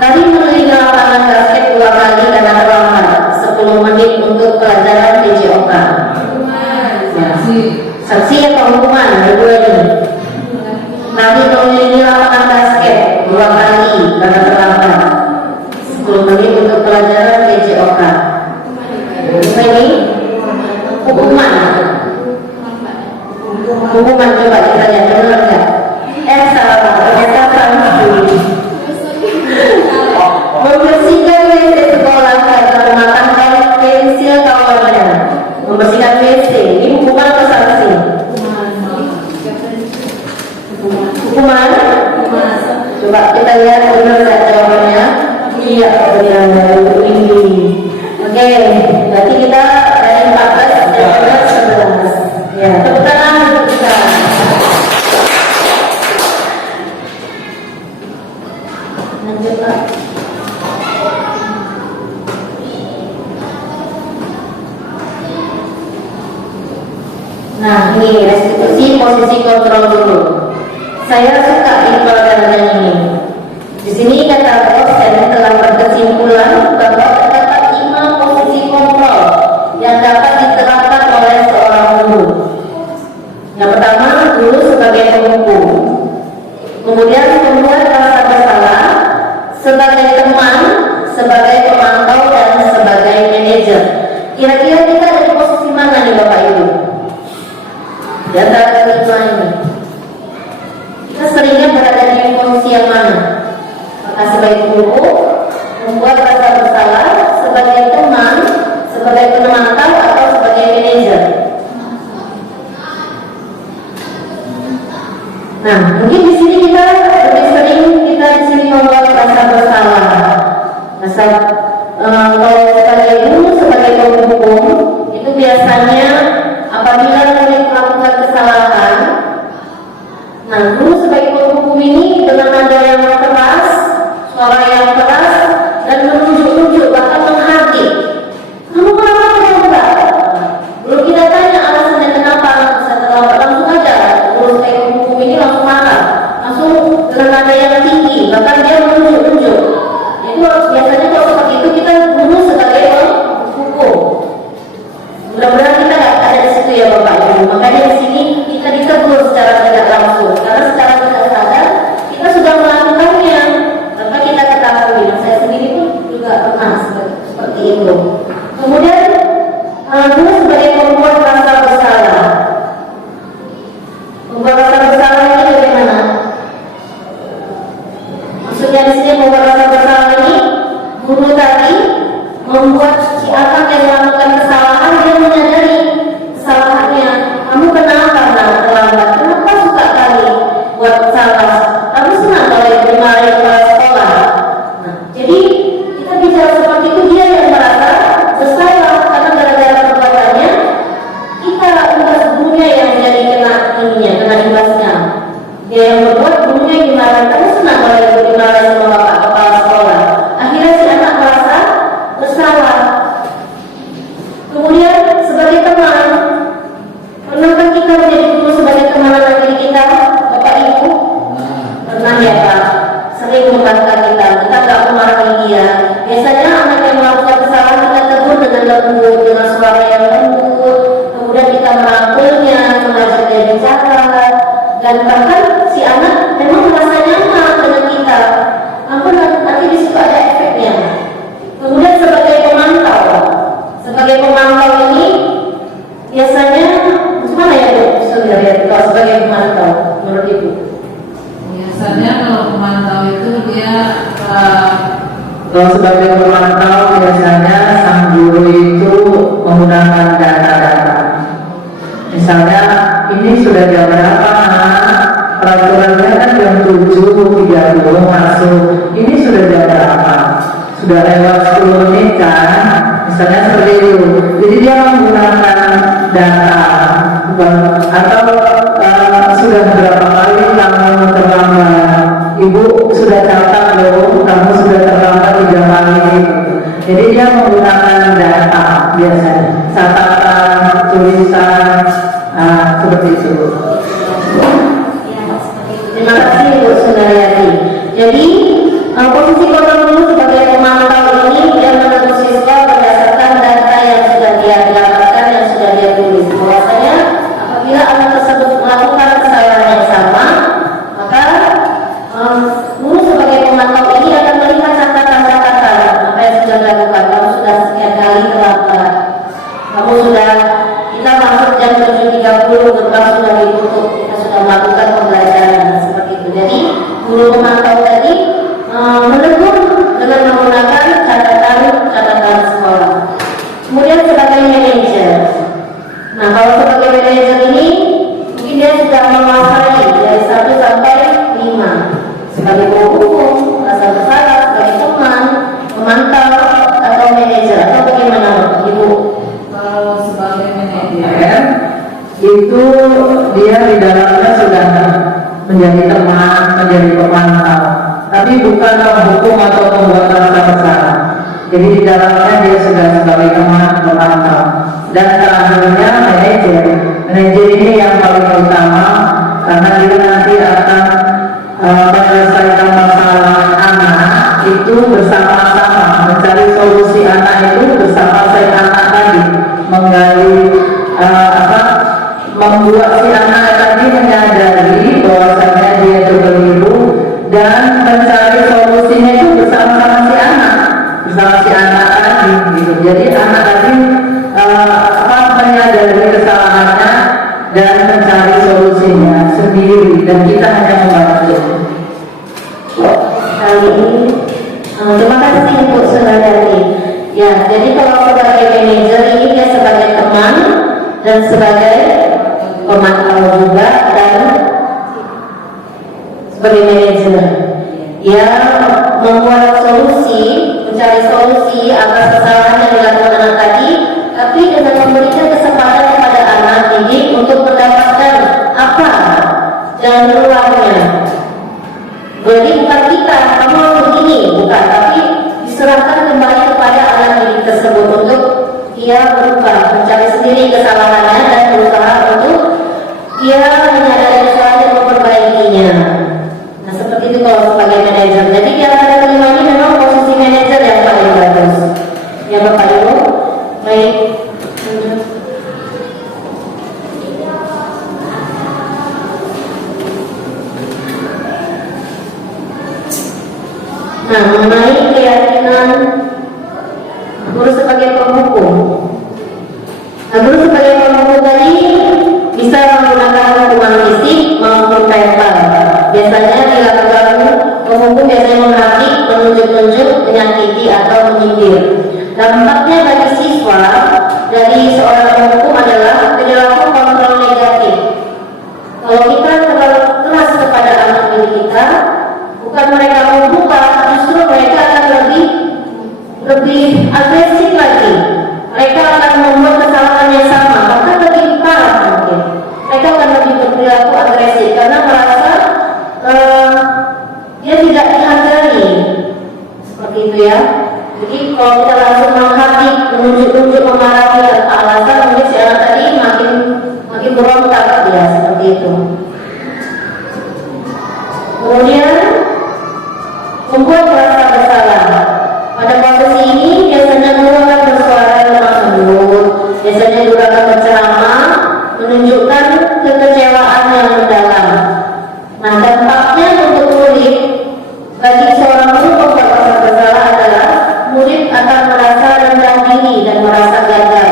Tadi mengelilingi lapangan basket 2 kali karena terlambat 10 menit untuk pelajaran PJOK. Ya. Sanksi atau hukuman? Dua ini. Tadi mengelilingi lapangan basket 2 kali karena terlambat 10 menit untuk pelajaran PJOK. Ini hukuman. Hukuman, coba kita lihat benar nggak? Salah, ternyata sanksi. Membersihkan WC sekolah karena mematangkan pensil kawannya. Membersihkan WC, ini hukuman atau sanksi? Hukuman? Coba kita lihat benar nggak jawabannya? Iya, benar. Ini. Oke, berarti kita dari 14 jawabannya 11. Ya, tepuk tangan untuk kita. Lanjut Pak. Nah, ini restitusi posisi kontrol dulu. Saya suka info dan ini. Di sini kata dosen telah berkesimpulan bahwa terdapat 5 posisi kontrol yang dapat diterapkan oleh seorang guru. Yang pertama, guru sebagai penghukum. Kemudian membuat rasa bersalah sebagai teman, sebagai pemantau dan sebagai manajer. Kira-kira kita ada di posisi mana nih Bapak Ibu? Di antara kelima ini, kita seringnya berada di posisi yang mana? Apakah sebagai guru, membuat rasa bersalah, sebagai teman, sebagai pemantau atau sebagai manajer? Nah, mungkin di sini kita lebih sering membuat rasa bersalah. Kalau sebagai guru, sebagai penghukum, itu biasanya apabila murid melakukan kesalahan, nah guru sebagai penghukum ini dengan nada yang keras, suara yang keras, dan menunjuk-nunjuk bahkan menghardik. Kamu kenapa terlambat? Belum kita tanya alasannya kenapa anak bisa terlambat, langsung aja guru sebagai penghukum ini langsung marah, langsung dengan nada yang tinggi, bahkan dia menunjuk-nunjuk. Itu biasanya kalau seperti itu kita guru sebagai penghukum. Mudah-mudahan kita nggak ada di situ ya Maksudnya di sini membuat rasa bersalah ini, guru tadi membuat si anak yang melakukan kesalahan dia menyadari kesalahannya. Kamu kenapa terlambat? Kenapa suka kali buat salah? Kamu senang kalau dimarahi kepala sekolah. Nah, jadi kita bicara seperti itu, dia yang merasa bersalah karena gara-gara perbuatannya kita bukan gurunya yang menjadi kena imbasnya. Dia yang berbuat, gurunya yang dimarahi. Kamu senang kalau ibu dimarahi sama bapak kepala sekolah. Akhirnya si anak merasa bersalah. Kemudian sebagai teman, pernahkah kita menjadi guru sebagai teman anak didik kita, bapak ibu? Pernah ya Pak, sering membantu kita nggak memarahi dia. Biasanya anak yang melakukan kesalahan kita tegur dengan lembut, dengan suara yang lembut. Kemudian kita merangkulnya, mengajak dia bicara, dan bahkan si anak memang merasa nyaman dengan kita. Namun nanti di situ ada efeknya. Kemudian sebagai pemantau ini biasanya gimana ya Bu? Sebenarnya kalau sebagai pemantau menurut Ibu? Biasanya kalau pemantau itu dia Kalau sebagai pemantau biasanya sang guru itu menggunakan data-data. Misalnya ini sudah jam berapa? Peraturannya kan jam 7.30 masuk. Ini sudah jam berapa? Sudah lewat 10 menit kan? Misalnya seperti itu. Jadi dia menggunakan data atau sudah berapa kali kamu terlambat. Ibu sudah catat loh, kamu sudah terlambat 3 kali. Jadi dia menggunakan data biasanya, catatan, tulisan, seperti itu. Ya, seperti itu. Terima kasih Bu Sundaryati. Jadi posisi guru sebagai pemantau ini dia menegur siswa berdasarkan data yang sudah dia dapatkan, yang sudah dia tulis. Bahwasanya apabila anak tersebut melakukan kesalahan yang sama, maka guru sebagai pemantau ini akan melihat catatan-catatan apa yang sudah dilakukan. Kamu sudah sekian kali terlambat. Kamu sudah, kita masuk jam 7.30, gerbang sudah ditutup, kita sudah melakukan pembelajaran seperti itu. Jadi guru pemantau tadi menegur dengan menggunakan catatan sekolah. Kemudian sebagai manajer. Nah, kalau sebagai manajer ini mungkin dia sudah menguasai dari 1 sampai 5. Sebagai guru hukum, rasa bersalah, sebagai teman, pemantau atau manajer, atau bagaimana Ibu? kalau sebagai manajer Itu dia di dalamnya sudah menjadi teman, menjadi pemantau, tapi bukan menghukum atau membuat rasa bersalah. Jadi di dalamnya dia sudah sebagai teman, pemantau. Dan terakhirnya manajer. Manajer ini yang paling utama karena dia nanti akan menyelesaikan masalah anak itu bersama-sama, mencari solusi anak itu bersama si anak tadi, menggali membuat si anak tadi menyadari bahwasanya dia itu keliru dan mencari solusinya itu bersama-sama si anak tadi gitu. Jadi anak tadi menyadari kesalahannya dan mencari solusinya sendiri dan kita hanya membantu. Kali ini terima kasih Bu Sundaryati. Ya, jadi kalau sebagai manajer ini dia sebagai teman dan sebagai pemantau juga dan sebagai manajer. Dia membuat solusi, mencari solusi atas kesalahan yang dilakukan anak tadi, tapi dengan memberikan kesempatan kepada anak didik untuk mendapatkan apa jalan keluarnya. Jadi bukan kita, kamu begini, bukan, tapi diserahkan kembali kepada anak didik tersebut untuk dia berubah, mencari sendiri kesalahannya dan berusaha untuk dia menyadari kesalahan dan memperbaikinya. Nah seperti itu kalau sebagai manajer. Jadi di antara kelima ini memang posisi manajer yang paling bagus. Ya Bapak Ibu, baik. Nah, mengenai keyakinan guru sebagai penghukum. Nah, guru sebagai penghukum tadi bisa menggunakan hukuman fisik maupun verbal. Biasanya dilakukan penghukum biasanya biasanya menghakimi, menunjuk-nunjuk, menyakiti atau menyindir. Dampaknya bagi siswa dari seorang hukum adalah perilaku kontrol negatif. Kalau kita terlalu keras kepada anak didik kita, bukan mereka membuka, justru mereka akan lebih agresif lagi. Mereka akan membuat kesalahan yang sama, bahkan lebih parah mungkin. Mereka akan lebih berperilaku agresif karena merasa dia tidak dihargai, seperti itu ya. Jadi kalau kita langsung menghakimi, menunjuk-nunjuk, memarahi tanpa alasan, mungkin si anak tadi makin berontak dia, seperti itu. Kemudian membuat merasa bersalah. Pada posisi ini biasanya guru akan bersuara lemah lembut, biasanya guru akan berceramah, menunjukkan kekecewaan yang mendalam. Nah, dampaknya untuk murid bagi seorang guru membuat merasa bersalah adalah murid akan merasa rendah diri dan merasa gagal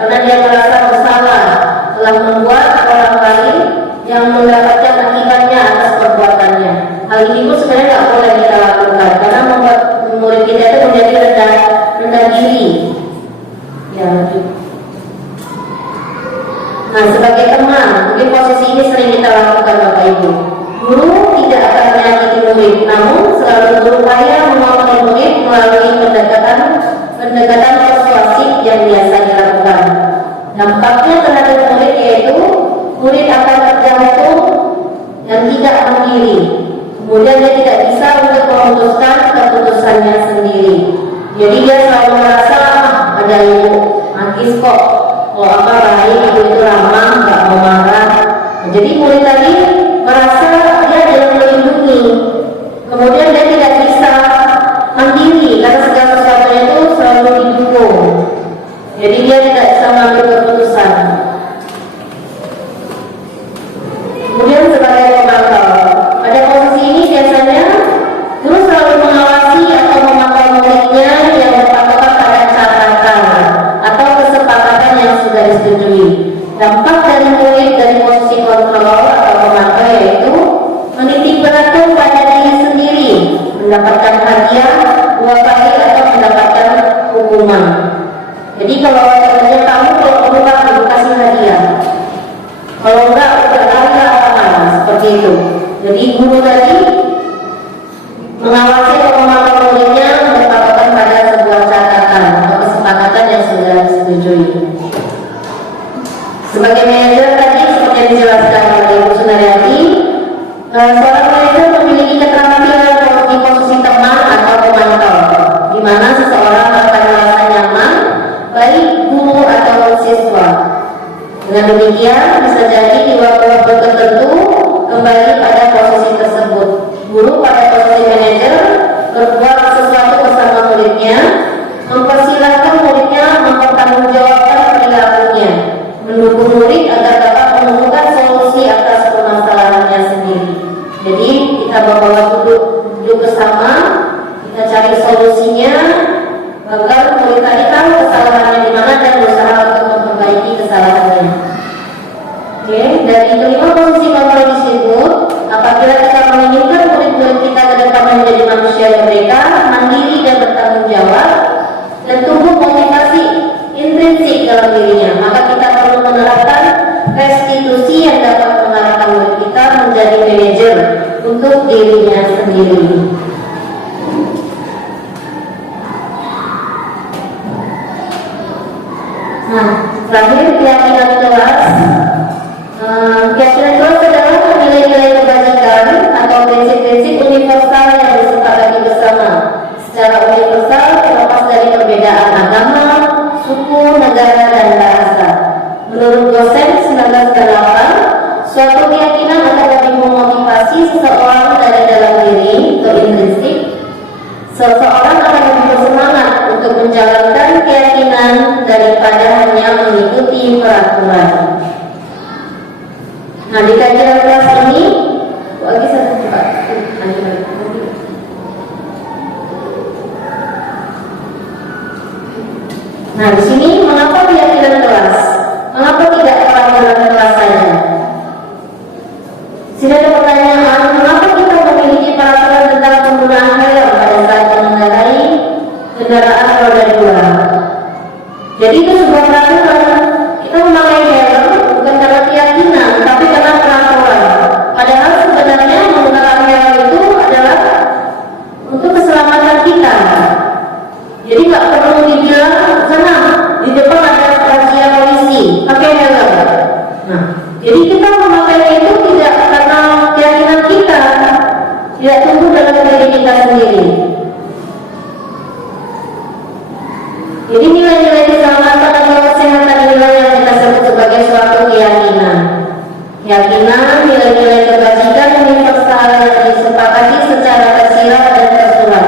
karena dia merasa bersalah telah membuat orang lain yang mendapatkan akibatnya atas perbuatannya. Hal ini pun sebenarnya tidak boleh kita lakukan karena membuat murid kita itu menjadi rendah diri. Ya. Nah, sebagai teman, mungkin posisi ini sering kita lakukan Bapak Ibu. Guru tidak akan menyakiti murid, namun selalu berupaya menguatkan murid melalui pendekatan persuasif yang biasa dilakukan. Dampaknya terhadap murid yaitu murid akan tergantung dan tidak mandiri. Kemudian dia tidak bisa untuk memutuskan keputusannya sendiri. Jadi dia selalu merasa ada ibu magis kok, kalau apa baik ibu itu ramah, nggak mau marah. Jadi murid tadi merasa dia ada yang melindungi. Kemudian dia tidak bisa mandiri karena segala sesuatunya itu selalu didukung. Jadi dia tidak bisa mengambil keputusan. Kemudian sebagai pemantau, pada posisi ini biasanya guru selalu mengawasi atau memantau muridnya yang berpatokan pada catatan atau kesepakatan yang sudah disetujui. Dampak dari murid dari posisi kontrol atau pemantau yaitu menitik beratkan pada diri sendiri, mendapatkan hadiah 2 kali atau mendapatkan hukuman. Jadi kalau contohnya kamu kalau berubah dikasih hadiah, kalau enggak udah lari apa seperti itu. Jadi guru tadi mengawasi atau memantau muridnya berpatokan pada sebuah catatan atau kesepakatan yang sudah disetujui. Sebagai manajer tadi seperti yang dijelaskan oleh Ibu Sunaryati, seorang manajer memiliki keterampilan di posisi teman atau pemantau, di mana seseorang akan merasa nyaman baik guru atau siswa. Dengan demikian bisa jadi di waktu-waktu tertentu kembali pada posisi tersebut. Guru pada posisi manajer berbuat sesuatu bersama muridnya, mempersilahkan muridnya mempertanggungjawabkan perilakunya, mendukung murid agar dapat menemukan solusi atas permasalahannya sendiri. Jadi kita bawa duduk bersama, kita cari solusinya agar murid tadi tahu kesalahannya di mana dan berusaha untuk memperbaiki kesalahannya. Oke, dari kelima posisi kontrol disebut, apabila kita menginginkan murid-murid kita ke depan menjadi manusia merdeka, mandiri dan bertanggung jawab, dan tumbuh motivasi intrinsik dalam dirinya, maka kita perlu menerapkan restitusi yang dapat mengarahkan murid kita menjadi manajer untuk dirinya sendiri. Nah, terakhir keyakinan kelas. Keyakinan kelas adalah nilai-nilai kebajikan atau prinsip-prinsip universal yang disepakati bersama secara universal terlepas dari perbedaan agama, suku, negara, dan bahasa. Menurut dosen 1998, suatu keyakinan akan lebih memotivasi seseorang dari dalam diri atau intrinsik. Seseorang akan lebih bersemangat untuk menjalankan keyakinan daripada hanya mengikuti peraturan. Nah, di kajian kelas ini, lagi saya coba. Nah, di sini mengapa keyakinan kelas? Mengapa tidak peraturan kelas saja? Sini ada pertanyaan, mengapa kita memiliki peraturan tentang penggunaan nggak perlu dibilang sana di depan ada razia polisi, pakai helm. Nah, jadi kita memakainya itu tidak karena keyakinan kita, tidak tumbuh dalam diri kita sendiri. Jadi nilai-nilai keselamatan atau kesehatan inilah yang kita sebut sebagai suatu keyakinan. Keyakinan, nilai-nilai kebajikan universal yang disepakati secara tersirat dan tersurat,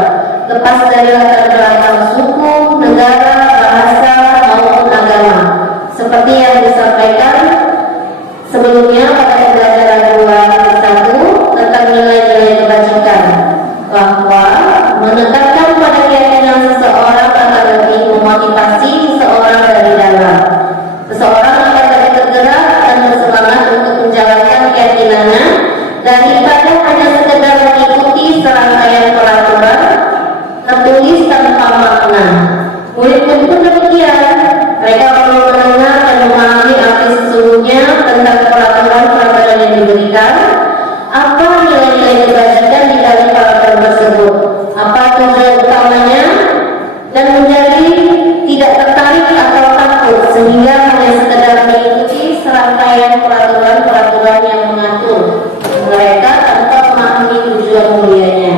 lepas dari latar belakang suku, negara, bahasa maupun agama. Seperti yang disampaikan sebelumnya pada pembelajaran 2.1 tentang nilai-nilai kebajikan, bahwa menekankan pada keyakinan seseorang akan lebih memotivasi seseorang dari dalam. Seseorang akan lebih tergerak dan bersemangat untuk menjalankan keyakinannya daripada hanya sekedar mengikuti serangkaian peraturan tertulis tanpa makna. Murid-murid pun demikian. Mereka perlu mendengar dan memahami arti sesungguhnya tentang peraturan-peraturan yang diberikan, apa nilai-nilai kebajikan di dalam peraturan tersebut, apa tujuan utamanya, dan menjadi tidak tertarik atau takut sehingga hanya sekedar mengikuti serangkaian peraturan-peraturan yang mengatur mereka tanpa memahami tujuan mulianya.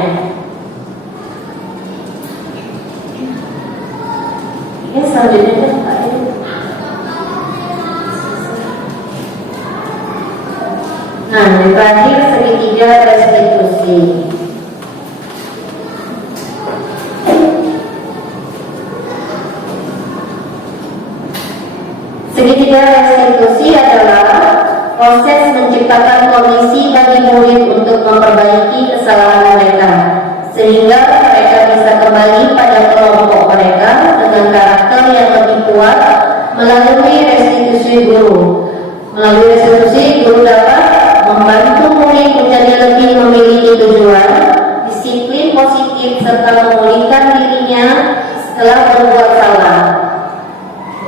Ya, selanjutnya Pak. Nah, yang terakhir segitiga restitusi. Segitiga restitusi adalah proses menciptakan kondisi bagi murid untuk memperbaiki kesalahan mereka, sehingga mereka bisa kembali pada kelompok mereka dengan karakter yang lebih kuat melalui restitusi guru. Melalui restitusi, guru dapat membantu murid menjadi lebih memiliki tujuan, disiplin positif, serta memulihkan dirinya setelah berbuat salah.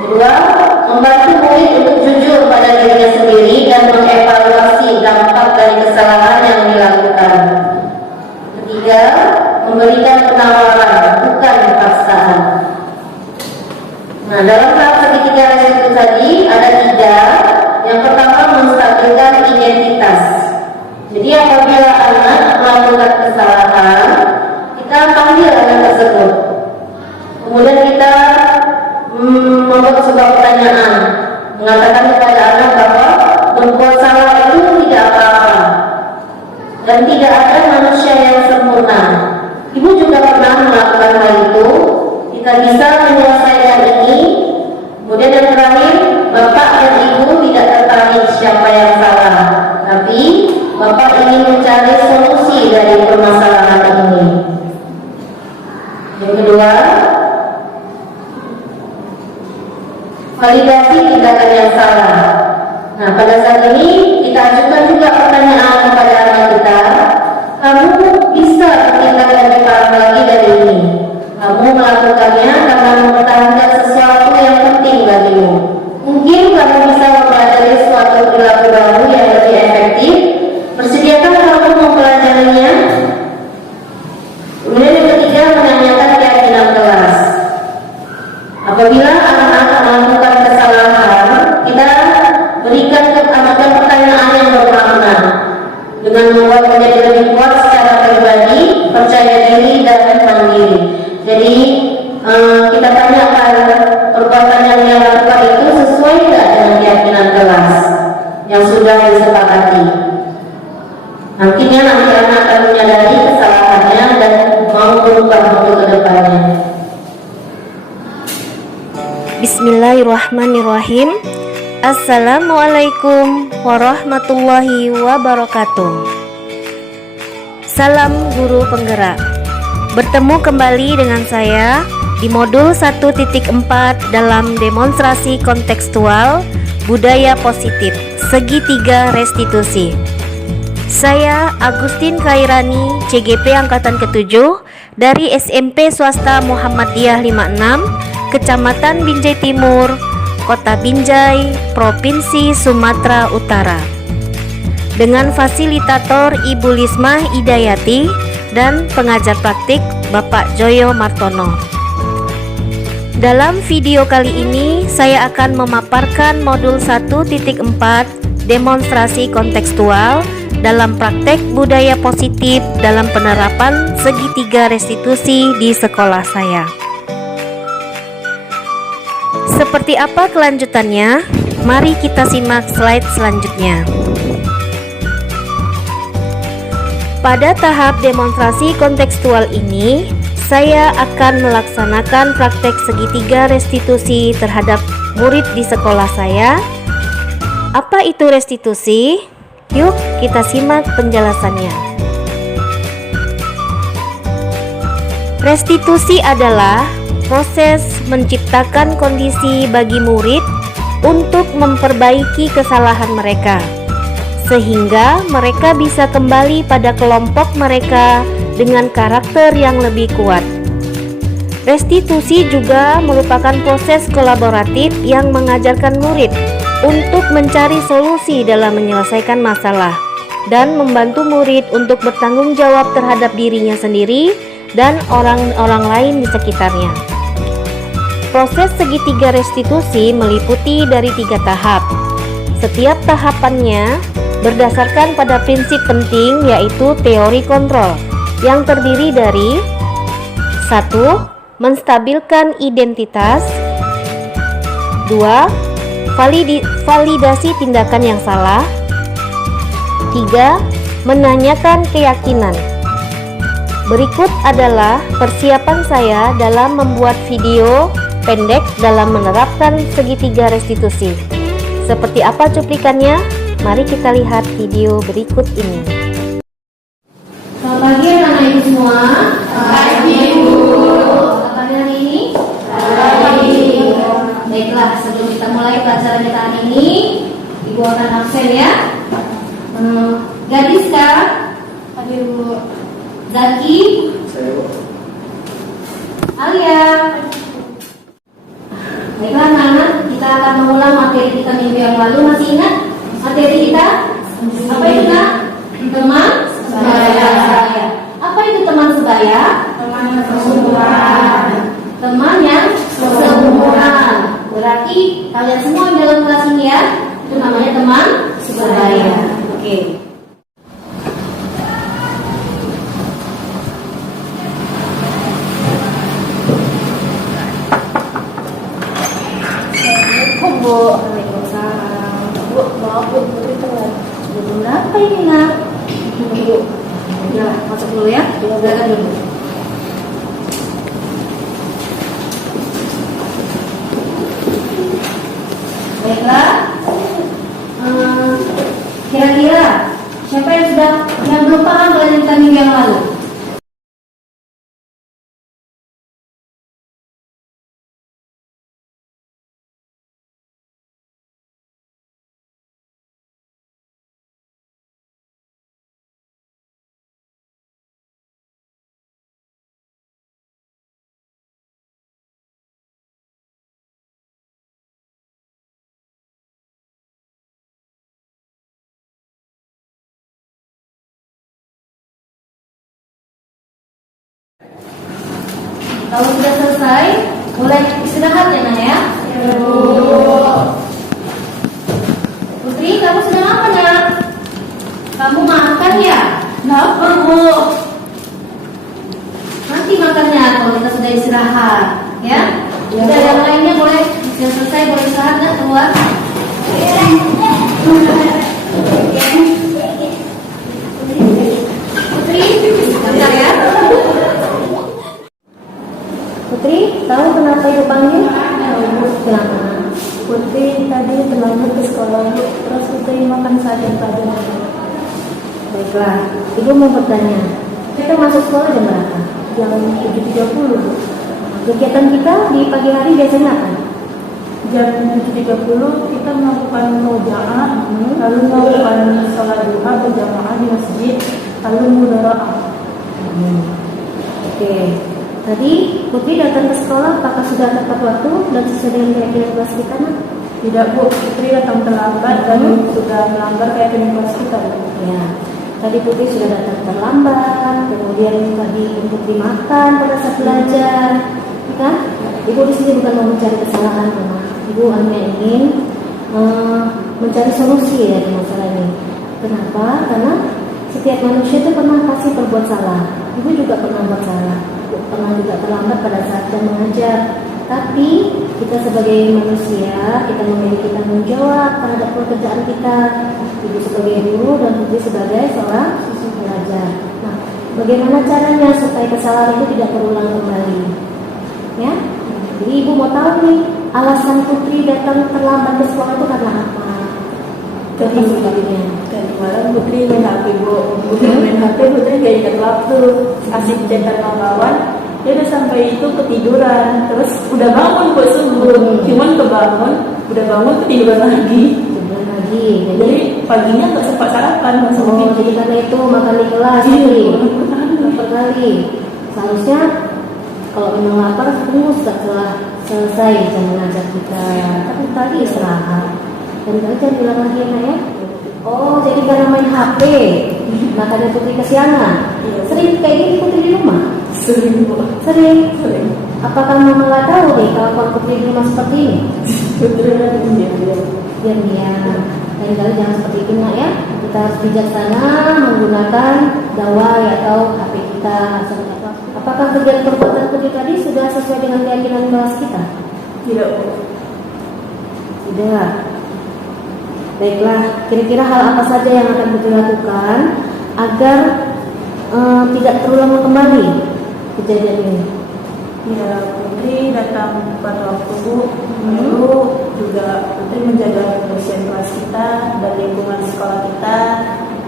Kedua, membantu murid untuk jujur pada dirinya sendiri dan mengevaluasi dampak dari kesalahan yang dilakukan. Ketiga, memberikan penawaran, bukan paksaan. Nah, dalam tahap segitiga restitusi tadi ada 3. Yang pertama, menstabilkan identitas. Jadi apabila anak melakukan kesalahan, kita panggil anak tersebut. Kemudian kita membuat sebuah pertanyaan, mengatakan kepada anak bahwa berbuat salah itu tidak apa-apa dan tidak ada manusia yang sempurna. Ibu juga pernah melakukan hal itu. Kita bisa menyelesaikan ini. Kemudian yang terakhir, Bapak dan Ibu tidak tertarik siapa yang salah, tapi Bapak ingin mencari solusi dari permasalahan ini. Yang kedua, validasi tindakan yang salah. Nah, pada saat ini kita ajukan juga pertanyaan kepada anak kita, kamu bisa bertindak lebih parah lagi dari ini. Kamu melakukannya karena mempertahankan sesuatu yang penting bagimu. Mungkin kamu bisa mempelajari suatu perilaku baru yang lebih efektif. Bersediakah kamu mempelajarinya? Kemudian yang ketiga, menanyakan keyakinan kelas. Apabila anak-anak melakukan kesalahan, kita berikan ke anak pertanyaan yang bermakna dengan membuat menjadi lebih kuat secara pribadi, percaya diri dan mandiri. Jadi kita tanyakan perbuatan yang dia lakukan itu sesuai tidak dengan keyakinan kelas yang sudah disepakati. Nantinya nanti anak akan menyadari kesalahannya dan mau berubah untuk kedepannya. Bismillahirrahmanirrahim. Assalamualaikum warahmatullahi wabarakatuh. Salam guru penggerak. Bertemu kembali dengan saya di modul 1.4 dalam demonstrasi kontekstual budaya positif segitiga restitusi. Saya Agustin Khairani, CGP Angkatan ke-7 dari SMP Swasta Muhammadiyah 56, Kecamatan Binjai Timur, Kota Binjai, Provinsi Sumatera Utara. Dengan fasilitator Ibu Lismah Idayati dan pengajar praktik Bapak Joyo Martono. Dalam video kali ini, saya akan memaparkan modul 1.4 demonstrasi kontekstual dalam praktek budaya positif dalam penerapan segitiga restitusi di sekolah saya. Seperti apa kelanjutannya? Mari kita simak slide selanjutnya. Pada tahap demonstrasi kontekstual ini, saya akan melaksanakan praktek segitiga restitusi terhadap murid di sekolah saya. Apa itu restitusi? Yuk kita simak penjelasannya. Restitusi adalah proses menciptakan kondisi bagi murid untuk memperbaiki kesalahan mereka, sehingga mereka bisa kembali pada kelompok mereka dengan karakter yang lebih kuat. Restitusi juga merupakan proses kolaboratif yang mengajarkan murid untuk mencari solusi dalam menyelesaikan masalah dan membantu murid untuk bertanggung jawab terhadap dirinya sendiri dan orang-orang lain di sekitarnya. Proses segitiga restitusi meliputi dari 3 tahap. Setiap tahapannya berdasarkan pada prinsip penting, yaitu teori kontrol, yang terdiri dari 1. Menstabilkan identitas, 2. Validasi tindakan yang salah, 3. Menanyakan keyakinan. Berikut adalah persiapan saya dalam membuat video pendek dalam menerapkan segitiga restitusi. Seperti apa cuplikannya? Mari kita lihat video berikut ini. Selamat pagi anak-anak ibu semua. Selamat pagi ibu. Apa kabar hari ini? Baik. Baiklah, sebelum kita mulai pelajaran kita hari ini, ibu akan absen ya. Gadiska, hadir bu. Zaki, Alia. Baiklah anak-anak, kita akan mengulang materi kita minggu yang lalu. Masih ingat materi kita? Apa itu nak? Teman sebaya. Apa itu teman sebaya? Teman seumuran. Teman yang seumuran. Berarti kalian semua yang dalam kelas ini ya, itu namanya teman sebaya. Oke. Bu, Waalaikumsalam. Bu, maaf bu, Putri telat. Jam berapa ini nak? Bu, ya masuk dulu ya. Silakan dulu. Baiklah. Kira-kira siapa yang belum paham pelajaran kita minggu yang lalu? Kalau sudah selesai, mulai istirahat ya nak ya. Putri, kamu sedang apa nak? Kamu makan ya? Lapar bu. Nanti makannya kalau kita sudah istirahat, ya. Udah yang lainnya boleh sudah selesai boleh istirahat dan keluar. Putri, bentar ya. Putri, tahu kenapa ibu panggil? Kenapa? Putri tadi terlambat ke sekolah, terus Putri makan sajam tadi. Baiklah, ibu mau bertanya, kita masuk sekolah jam berapa? Jam 7.30. Kegiatan kita di pagi hari biasanya apa? Jam 7.30 kita melakukan murojaah, lalu melakukan sholat duha berjamaah di masjid, lalu mudharaah. Oke. Tadi Putri datang ke sekolah, apakah sudah tepat waktu dan sesuai dengan kira-kira kelas kita nak? Tidak bu, Putri datang terlambat dan sudah melanggar kayak kelas kita. Ya. Tadi Putri sudah datang terlambat, kemudian tadi Putri makan pada saat belajar, kan? Ibu di sini bukan mau mencari kesalahan, Mama. Ibu hanya ingin mencari solusi dari masalah ini. Kenapa? Karena setiap manusia itu pernah pasti berbuat salah. Ibu juga pernah buat salah, pernah juga terlambat pada saat jam mengajar. Tapi kita sebagai manusia, kita memiliki tanggung jawab terhadap pekerjaan kita. Ibu sebagai guru dan Putri sebagai seorang pelajar. Nah, bagaimana caranya supaya kesalahan itu tidak terulang kembali? Ya, jadi Ibu mau tahu nih, alasan Putri datang terlambat ke sekolah itu karena apa? Tadi kemarin Putri main HP, Bu. Putri main HP, Putri gak ingat waktu. Asik cetak kawan. Dia udah sampai itu ketiduran. Terus udah bangun buat subuh. Cuman kebangun, udah bangun ketiduran lagi. Jadi paginya nggak sempat sarapan. Jadi karena itu makan di kelas berapa kali. Seharusnya kalau memang lapar, tunggu setelah selesai jam mengajar kita. Tapi tadi istirahat. Dan kalian jangan bilang lagi ya, Nak, ya. Oh, jadi karena main HP, makanya Putri kesiangan. Sering kayak gini Putri di rumah? Sering, Bu. Sering. Apakah Mama nggak tahu nih kalau Putri di rumah seperti ini? Putri udah Diam-diam. Lain kali jangan seperti itu, Nak, ya. Kita harus bijaksana menggunakan gawai atau HP kita. Apakah kegiatan perbuatan Putri tadi sudah sesuai dengan keyakinan kelas kita? Tidak, Bu. Tidak. Baiklah, kira-kira hal apa saja yang akan Putri lakukan agar tidak terulang kembali kejadian ini? Ya, Putri datang pada waktu, Bu. Lalu juga Putri menjaga kebersihan kelas kita dan lingkungan sekolah kita.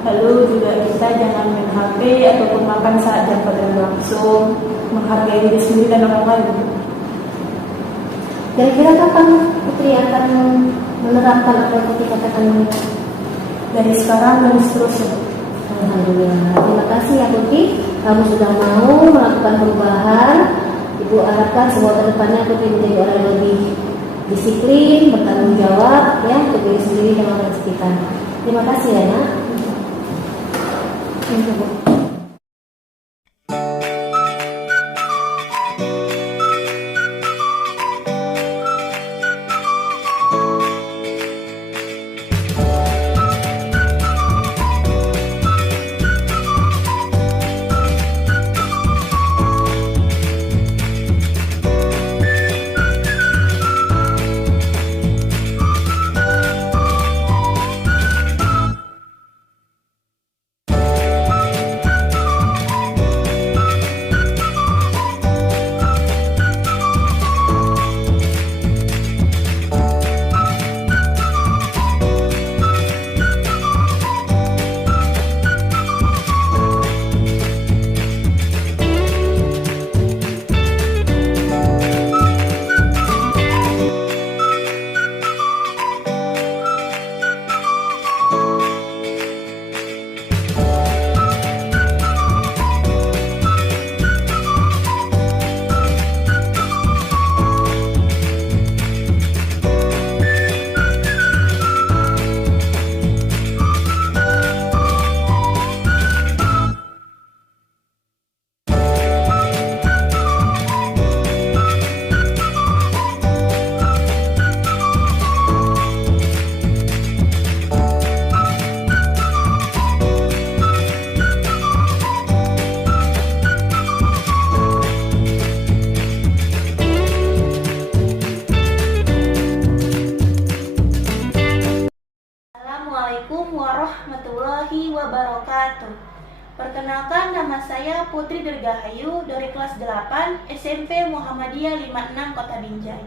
Lalu juga kita jangan main HP ataupun makan saat jam pelajaran berlangsung. Menghargai diri sendiri dan orang lain. Kira-kira kapan Putri akan menerapkan apa yang Putri katakan ini? Dari sekarang dan seterusnya. Alhamdulillah. Terima kasih ya Putri. Kamu sudah mau melakukan perubahan. Ibu harapkan semua kedepannya Putri menjadi orang yang lebih disiplin, bertanggung jawab, ya, untuk diri sendiri dan orang sekitar. Terima kasih ya, Nak. Terima kasih, Bu. warahmatullahi wabarakatuh. Perkenalkan, nama saya Putri Dirgahayu dari kelas 8 SMP Muhammadiyah 56 Kota Binjai.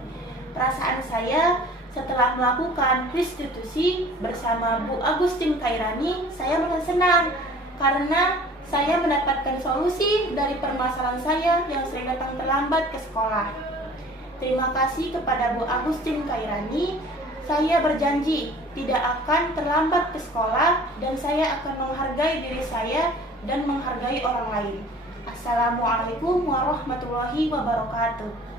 Perasaan saya setelah melakukan restitusi bersama Bu Agustin Kairani, saya merasa senang karena saya mendapatkan solusi dari permasalahan saya yang sering datang terlambat ke sekolah. Terima kasih kepada Bu Agustin Kairani. Saya berjanji tidak akan terlambat ke sekolah dan saya akan menghargai diri saya dan menghargai orang lain. Assalamualaikum warahmatullahi wabarakatuh.